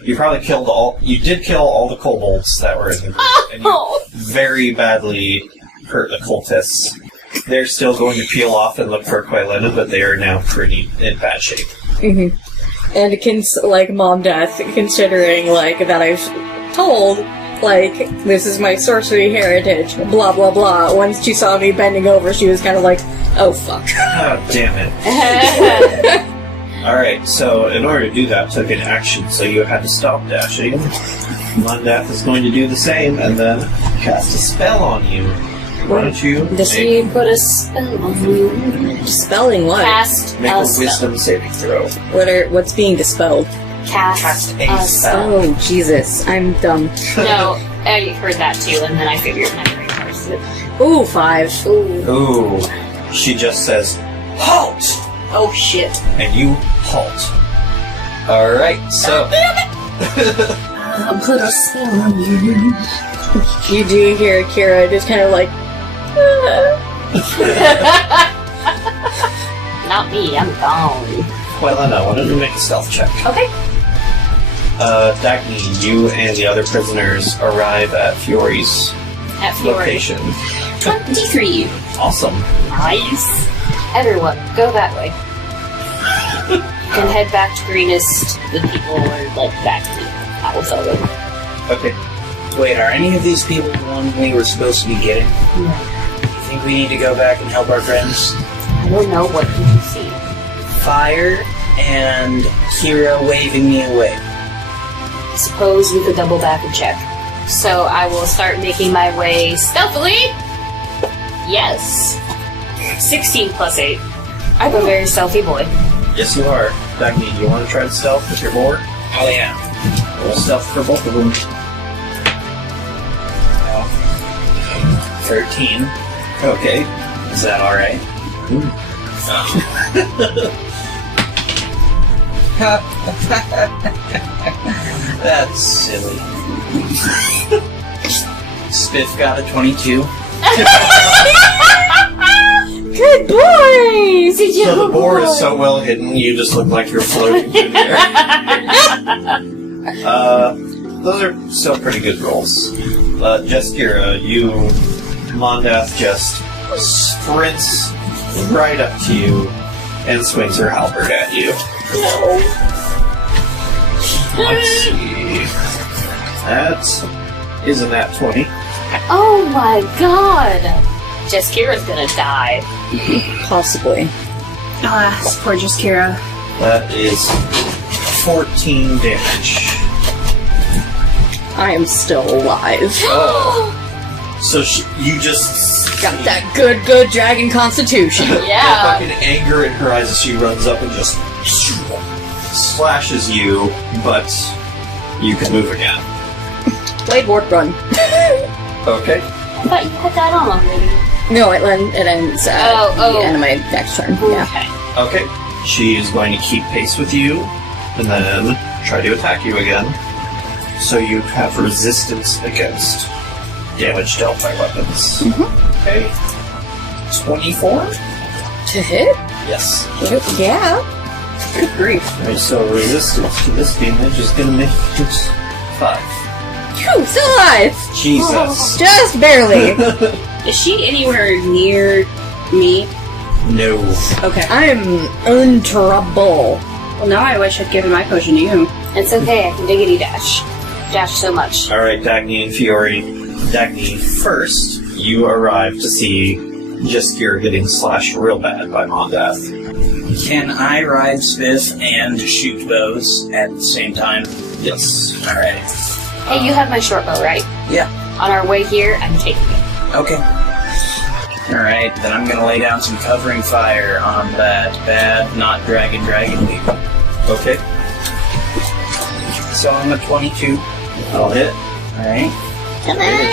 You probably killed you did kill all the kobolds that were in the group, and you very badly hurt the cultists. They're still going to peel off and look for Quailena, but they are now pretty in bad shape. Mm-hmm. And like Mom Death, considering like that I've told, like, this is my sorcery heritage, blah blah blah. Once she saw me bending over, she was kind of like, oh fuck. Oh, damn it. Alright, so in order to do that, took an action, so you had to stop dashing. Mondath is going to do the same, and then cast a spell on you. Why don't you Does he put a spell on you? Dispelling what? Cast make a a spell. wisdom saving throw? What's being dispelled? Cast a a spell. spell. Oh Jesus, I'm dumb. No, I heard that too, and then I figured my brain parsed it. Ooh, 5. Ooh. Ooh. She just says, HALT! Oh shit. And you halt. Alright, so... I'll put a spell on you. You do hear Kira just kind of like, Not me, I'm gone. Quailena, why don't you make a stealth check? Okay. Dagny, you and the other prisoners arrive at Fiori's At Fiore. location. 23. Awesome. Nice. Everyone, go that way. And head back to Greenest. The people are, like, back to Alpha. Okay. Wait, are any of these people the ones we were supposed to be getting? No. You think we need to go back and help our friends? I don't know, what did you see? Fire and Kira waving me away. Suppose we could double back and check. So I will start making my way stealthily. Yes. 16 plus 8. I'm a very stealthy boy. Yes, you are. Dagny, do you want to try to stealth if you're bored? Oh yeah. Roll stealth for both of them. 13. Okay. Is that alright? That's silly. Spiff got a 22. good boy! So the board is so well hidden, you just look like you're floating through the air. Those are still pretty good rolls. Jaskira, Mondath just sprints right up to you and swings her halberd at you. No. Let's see. That is a nat 20. Oh my god! Jaskira's gonna die. Possibly. Alas, poor Jaskira. That is 14 damage. I am still alive. So you just Got that good dragon constitution. Yeah. fucking anger in her eyes as she runs up and just slashes you, but you can move again. Blade Ward run. Okay. I thought you had that on already. No, it ends at the end of my next turn. Yeah. Okay. Okay. She is going to keep pace with you, and then try to attack you again. So you have resistance against damage dealt by weapons. Okay. 24? To hit? Yes. Yeah. Good grief. Alright, so resistance to this damage is gonna make it 5. Phew, still alive! Jesus. Just barely. Is she anywhere near me? No. Okay. I'm untrouble. Well, now I wish I'd given my potion to you. It's okay, I can diggity dash. Dash so much. Alright, Dagny and Fiore. Dagny, first, you arrive to see Jaskier getting slashed real bad by Mondath. Can I ride Spiff and shoot bows at the same time? Yes. Alright. Hey, you have my short bow, right? Yeah. On our way here, I'm taking it. Okay. Alright, then I'm gonna lay down some covering fire on that bad, not dragon leap. Okay. So I'm a 22. I'll hit. Alright. Come on.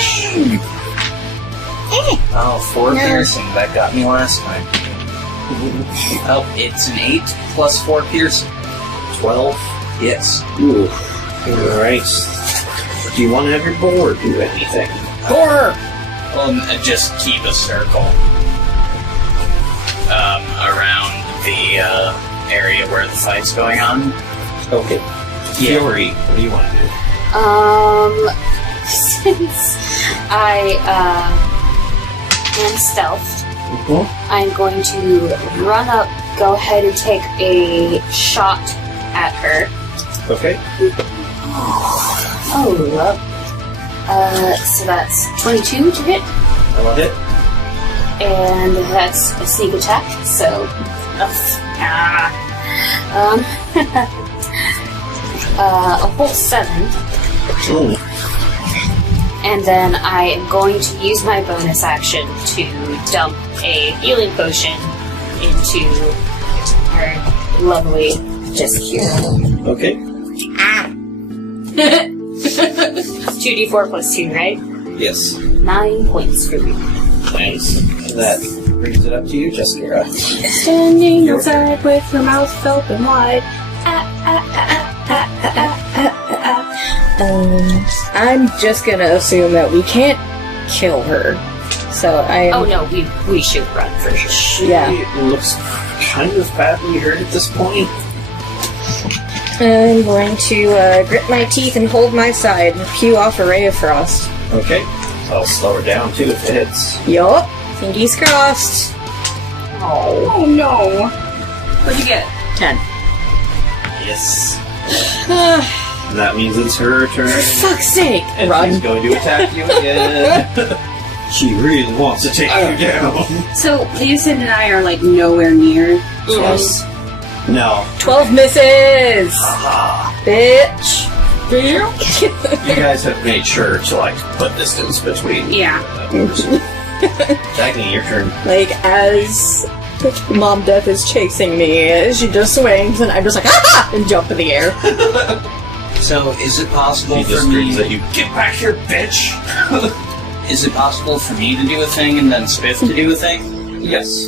Oh, 4 piercing. That got me last time. Oh, it's an 8 plus 4 piercing. 12. Yes. Ooh. Alright. Do you want to have your boar do anything? Or just keep a circle around the area where the fight's going on. Okay. Yeah. Fiore, what do you want to do? Since I am stealthed, I'm going to run up, go ahead and take a shot at her. Okay. Oh, so that's 22 to hit, I'll hit. and that's a sneak attack, so... a whole 7. Ooh. And then I am going to use my bonus action to dump a healing potion into our lovely Jaskier. Okay. 2d4 plus 2, right? Yes. 9 points for me. Nice. And that brings it up to you, Jaskier. Standing outside with her mouth open wide. I'm just gonna assume that we can't kill her. So I am... Oh no, we should run for sure. Yeah. It looks kind of badly hurt at this point. I'm going to grit my teeth and hold my side and pew off a ray of frost. Okay. So I'll slow her down too if it hits. Yup. Fingers crossed. Oh no. What'd you get? 10. Yes. And that means it's her turn. For fuck's sake! And Run. she's going to attack you again. She really wants to take you down. So, Leosin and I are like nowhere near. Yes. No. 12 misses! Haha. Bitch! You guys have made sure to like put distance between. Yeah. Dagny, your turn. Like, as Mom Death is chasing me, she just swings and I'm just like, ah! And jump in the air. So, is it possible She just for me... screams at you, get back here, bitch! Is it possible for me to do a thing and then Spiff to do a thing? Yes.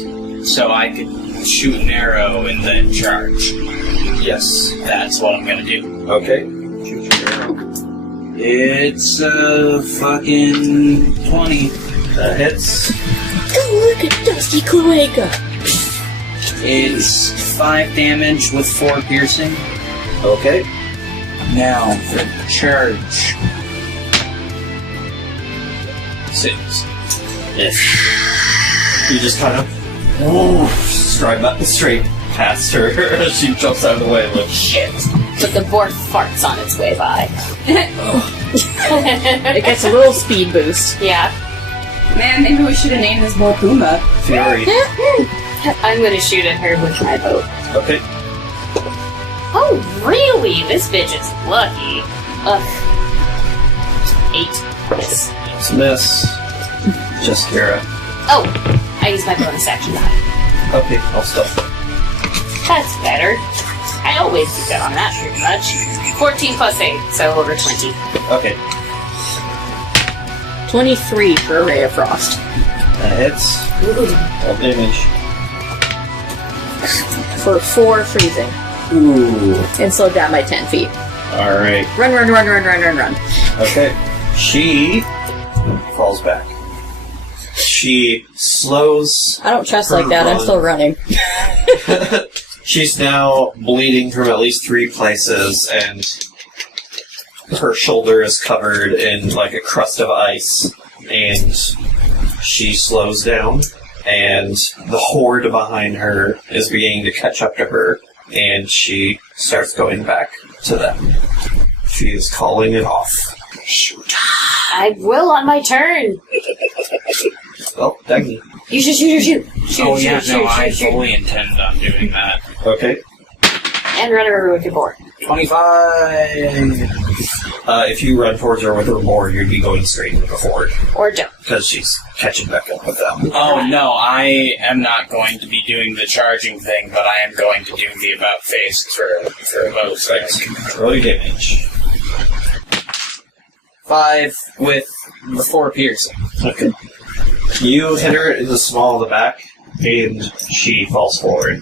So I could shoot an arrow and then charge. Yes. That's what I'm gonna do. Okay. Shoot your arrow. It's fucking 20. That hits. Go look at Dusty Cloaca! It's 5 damage with 4 piercing. Okay. Now for charge. 6. Yes. You just kind of straight past her as she jumps out of the way like, shit. But the boar farts on its way by. It gets a little speed boost. Yeah. Man, maybe we should have named this boy Pumbaa. Fury. I'm gonna shoot at her with my bow. Okay. Oh, really? This bitch is lucky. Ugh. 8. Yes. It's a miss. Just Kara. Oh, I used my bonus action to hide. Okay, I'll stop. That's better. I always do that on that pretty much. 14 plus 8, so over 20. Okay. 23 for a ray of frost. That hits. All damage. For 4 freezing. Ooh. And slowed down by 10 feet. Alright. Run. Okay. She falls back. She slows. I don't trust like that. I'm still running. She's now bleeding from at least 3 places, and her shoulder is covered in like a crust of ice, and she slows down, and the horde behind her is beginning to catch up to her, and she starts going back to them. She is calling it off. Shoot. I will on my turn. Well, Dagny. You should shoot. I fully intend on doing that. Okay. And run over with your board. 25! If you run towards her with her board, you'd be going straight into the horde. Or don't. Because she's catching back up with them. Oh no, I am not going to be doing the charging thing, but I am going to do the about face for both things. Roll your damage. 5 with the 4 piercing. Okay. You hit her in the small of the back, and she falls forward.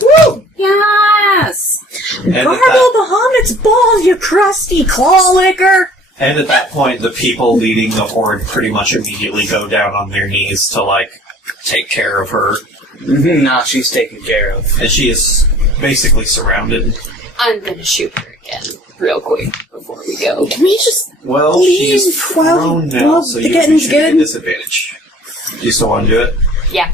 Woo! Yes! And Gargle Bahamut's balls, you crusty claw licker! And at that point, the people leading the horde pretty much immediately go down on their knees to, like, take care of her. Nah, she's taken care of. And she is basically surrounded. I'm gonna shoot her again, real quick, before we go. Can we just... Well, Leave she's while- prone now, while so the you getting's should good. get disadvantage. Do you still want to do it? Yeah,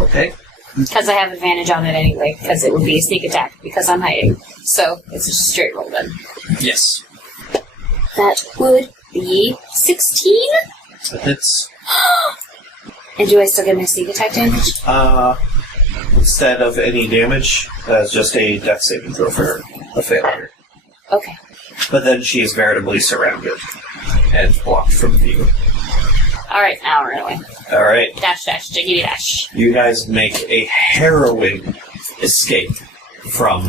Okay. because I have advantage on it anyway, because it would be a sneak attack, because I'm hiding. So, it's just a straight roll then. Yes. That would be 16? It's, And do I still get my sneak attack damage? instead of any damage, that's just a death saving throw for her. A failure. Okay. But then she is veritably surrounded and blocked from view. Alright, now run away. Alright. Dash, jiggity dash. You guys make a harrowing escape from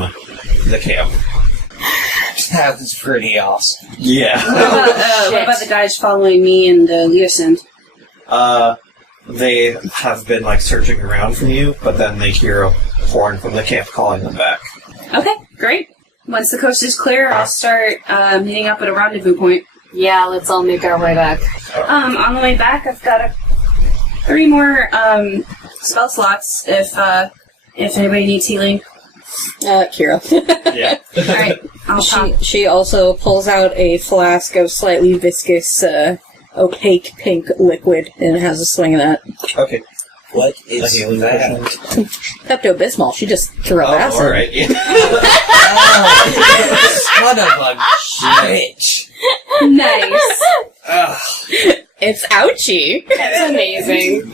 the camp. That's pretty awesome. Yeah. What about the guys following me and Leosin? They have been, like, searching around for you, but then they hear a horn from the camp calling them back. Okay, great. Once the coast is clear, I'll start meeting up at a rendezvous point. Yeah, let's all make our way back. On the way back, I've got 3 more spell slots if anybody needs healing. Kira. Yeah. Alright, I'll pop. She also pulls out a flask of slightly viscous, opaque pink liquid, and it has a swing of that. Okay. What A is healing that? potion. Pepto-Bismol, she just threw up acid. alright. Yeah. Son of a bitch. Nice. Ugh. It's ouchie! That's amazing.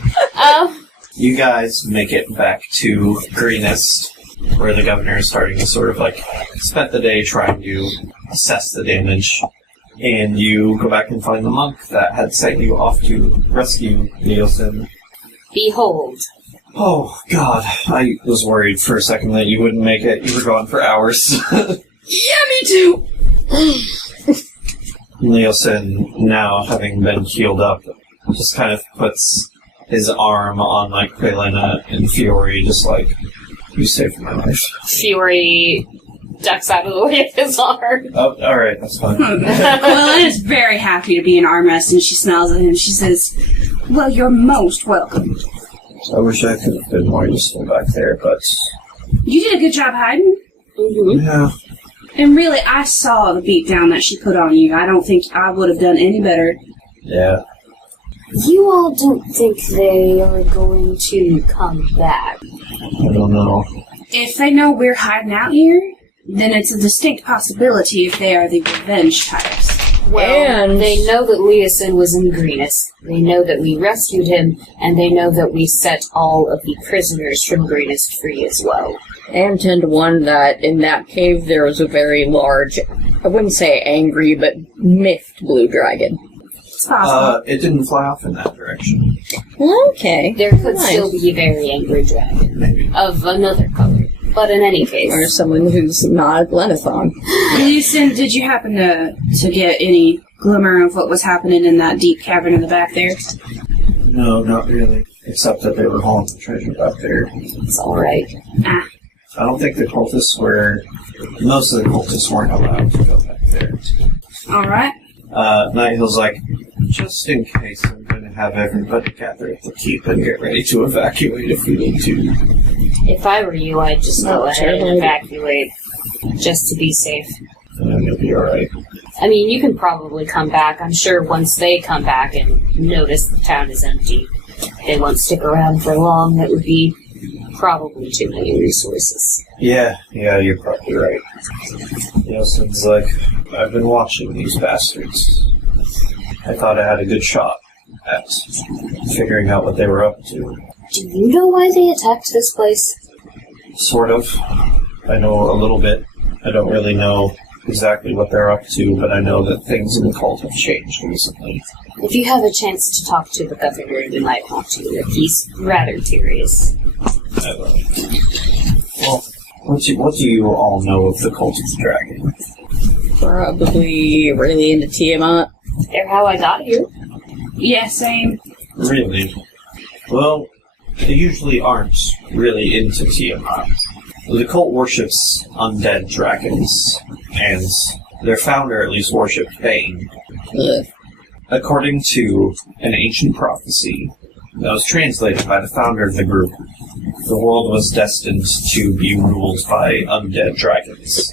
You guys make it back to Greenest, where the governor is starting to sort of, like, spend the day trying to assess the damage. And you go back and find the monk that had sent you off to rescue Nielsen. Behold. Oh, God. I was worried for a second that you wouldn't make it. You were gone for hours. Yeah, me too! Nielsen, now having been healed up, just kind of puts his arm on, like, Quelena and Fiore, just like, you saved my life. Fury ducks out of the way of his arm. Oh, alright, that's fine. Quelena is very happy to be in arm rest, and she smiles at him. She says, "Well, you're most welcome. I wish I could have been more useful back there, but... You did a good job hiding. Yeah. And really, I saw the beatdown that she put on you. I don't think I would have done any better." Yeah. You all don't think they are going to come back? I don't know. If they know we're hiding out here, then it's a distinct possibility if they are the revenge types. Well, And- they know that Leosin was in Greenest. They know that we rescued him, and they know that we set all of the prisoners from Greenest free as well. And 10 to 1 that in that cave there was a very large, I wouldn't say angry, but miffed blue dragon. It's possible. It didn't fly off in that direction. Okay. There could Nice. still be a very angry dragon Maybe. of another color. But in any case, Or someone who's not a Glenathon. Leosin, did you happen to get any glimmer of what was happening in that deep cavern in the back there? No, not really. Except that they were hauling the treasure back there. it's alright. Ah, I don't think the cultists were... Most of the cultists weren't allowed to go back there. Alright. Nighthill's like, just in case, I'm going to have everybody gather at the keep and get ready to evacuate if we need to. If I were you, I'd just go ahead and evacuate, just to be safe. And you'll be alright. I mean, you can probably come back. I'm sure once they come back and notice the town is empty, they won't stick around for long. That would be probably too many resources. Yeah, you're probably right. Yosef's like, I've been watching these bastards. I thought I had a good shot at figuring out what they were up to. Do you know why they attacked this place? Sort of. I know a little bit. I don't really know exactly what they're up to, but I know that things in the cult have changed recently. If you have a chance to talk to the governor, you might want to. He's rather curious. I will. Well, what do you all know of the Cult of the Dragon? Probably really into Tiamat. They're how I got here. Yeah, same. Really? Well, they usually aren't really into Tiamat. The cult worships undead dragons, and their founder at least worshipped Bane. Ugh. According to an ancient prophecy that was translated by the founder of the group, the world was destined to be ruled by undead dragons,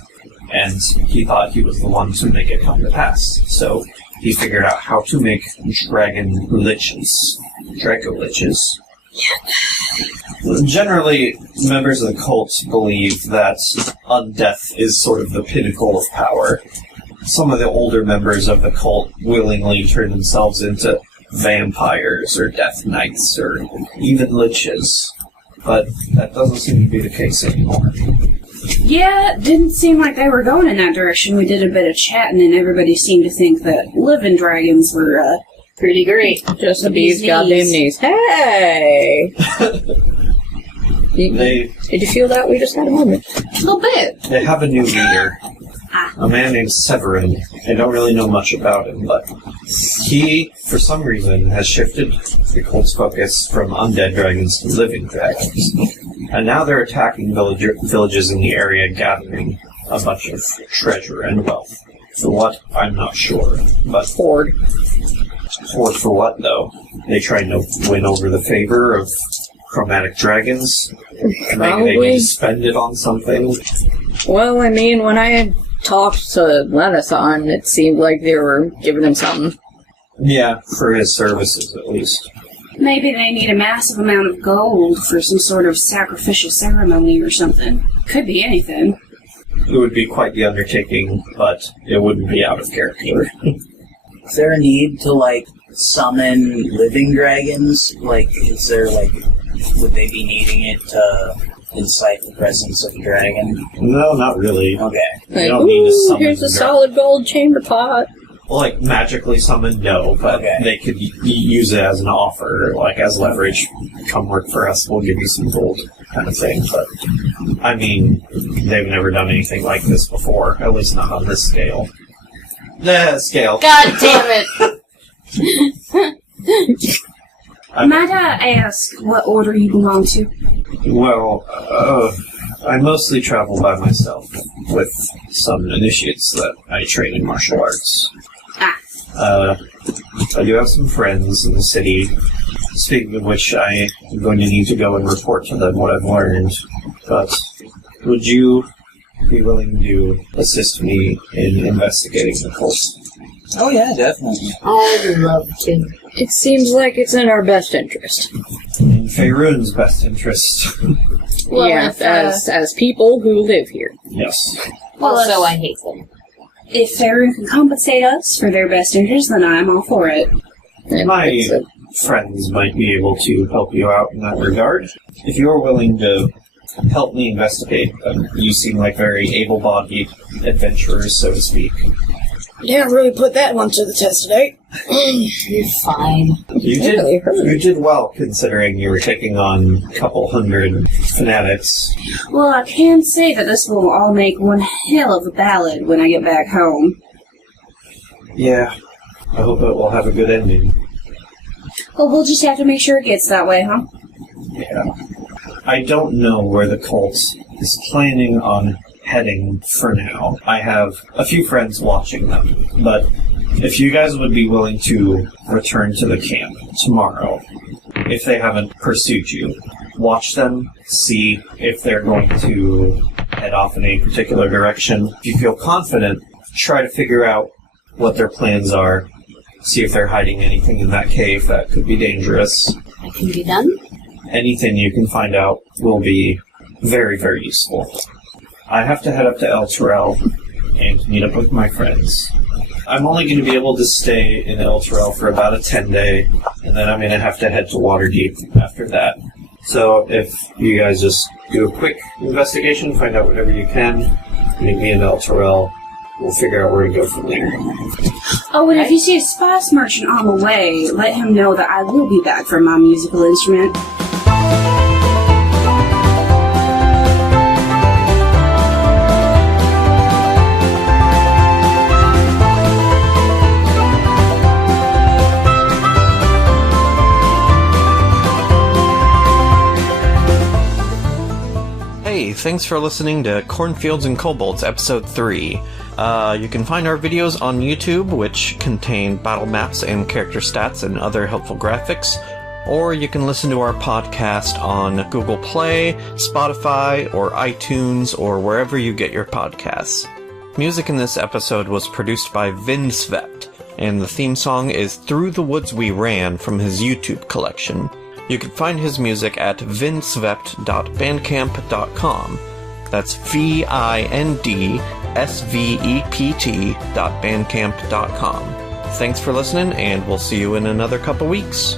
and he thought he was the one to make it come to pass. So he figured out how to make dragon liches. Draco liches. Generally, members of the cult believe that undeath is sort of the pinnacle of power. Some of the older members of the cult willingly turn themselves into vampires or death knights or even liches, but that doesn't seem to be the case anymore. Yeah, it didn't seem like they were going in that direction. We did a bit of chatting and everybody seemed to think that living dragons were, Pretty great. Just the bee's goddamn knees. Hey! Did you feel that? We just had a moment. a little bit. They have a new leader, a man named Severin. I don't really know much about him, but he, for some reason, has shifted the cult's focus from undead dragons to living dragons. And now they're attacking villages in the area, gathering a bunch of treasure and wealth. For what? I'm not sure. But Hoard. Hoard for what, though? They trying to win over the favor of chromatic dragons? Maybe they need to spend it on something? Well, I mean, when I had talked to Lenathon, it seemed like they were giving him something. Yeah, for his services, at least. Maybe they need a massive amount of gold for some sort of sacrificial ceremony or something. Could be anything. It would be quite the undertaking, but it wouldn't be out of character. Is there a need to, summon living dragons? Is there, would they be needing it to incite the presence of a dragon? No, not really. Okay. You don't need to summon here's a the solid gold chamber pot. Well, magically summon, no, but they could use it as an offer, as leverage. Come work for us, we'll give you some gold, kind of thing. But, I mean, they've never done anything like this before, at least not on this scale. Scale. God damn it! Might I ask what order you belong to? Well, I mostly travel by myself, with some initiates that I train in martial arts. I do have some friends in the city, speaking of which I am going to need to go and report to them what I've learned, but would you be willing to assist me in investigating the cult? Oh yeah, definitely. I'd love to. It seems like it's in our best interest. In Faerun's best interest. Well, yes, if, as people who live here. Yes. Well, Also, if- I hate them. If Faerun can compensate us for their best interest, then I'm all for it. My friends might be able to help you out in that regard. If you're willing to help me investigate, you seem like very able-bodied adventurers, so to speak. Didn't really put that one to the test today. You're fine. You did well, considering you were taking on a couple hundred fanatics. Well, I can say that this will all make one hell of a ballad when I get back home. Yeah, I hope it will have a good ending. Well, we'll just have to make sure it gets that way, huh? Yeah. I don't know where the cult is planning on heading for now. I have a few friends watching them, but if you guys would be willing to return to the camp tomorrow, if they haven't pursued you, watch them, see if they're going to head off in a particular direction. If you feel confident, try to figure out what their plans are, see if they're hiding anything in that cave that could be dangerous. That can be done. Anything you can find out will be very, very useful. I have to head up to El Terrell and meet up with my friends. I'm only going to be able to stay in El Terrell for about a 10-day, and then I'm going to have to head to Waterdeep after that. So if you guys just do a quick investigation, find out whatever you can, meet me in El Terrell, we'll figure out where to go from there. Oh, and if you see a spice merchant on the way, let him know that I will be back for my musical instrument. Hey, thanks for listening to Cornfields and Kobolds, Episode 3. You can find our videos on YouTube, which contain battle maps and character stats and other helpful graphics, or you can listen to our podcast on Google Play, Spotify, or iTunes, or wherever you get your podcasts. Music in this episode was produced by Vinsvept, and the theme song is Through the Woods We Ran from his YouTube collection. You can find his music at vinsvept.bandcamp.com. That's VINDSVEPT.bandcamp.com. Thanks for listening, and we'll see you in another couple weeks.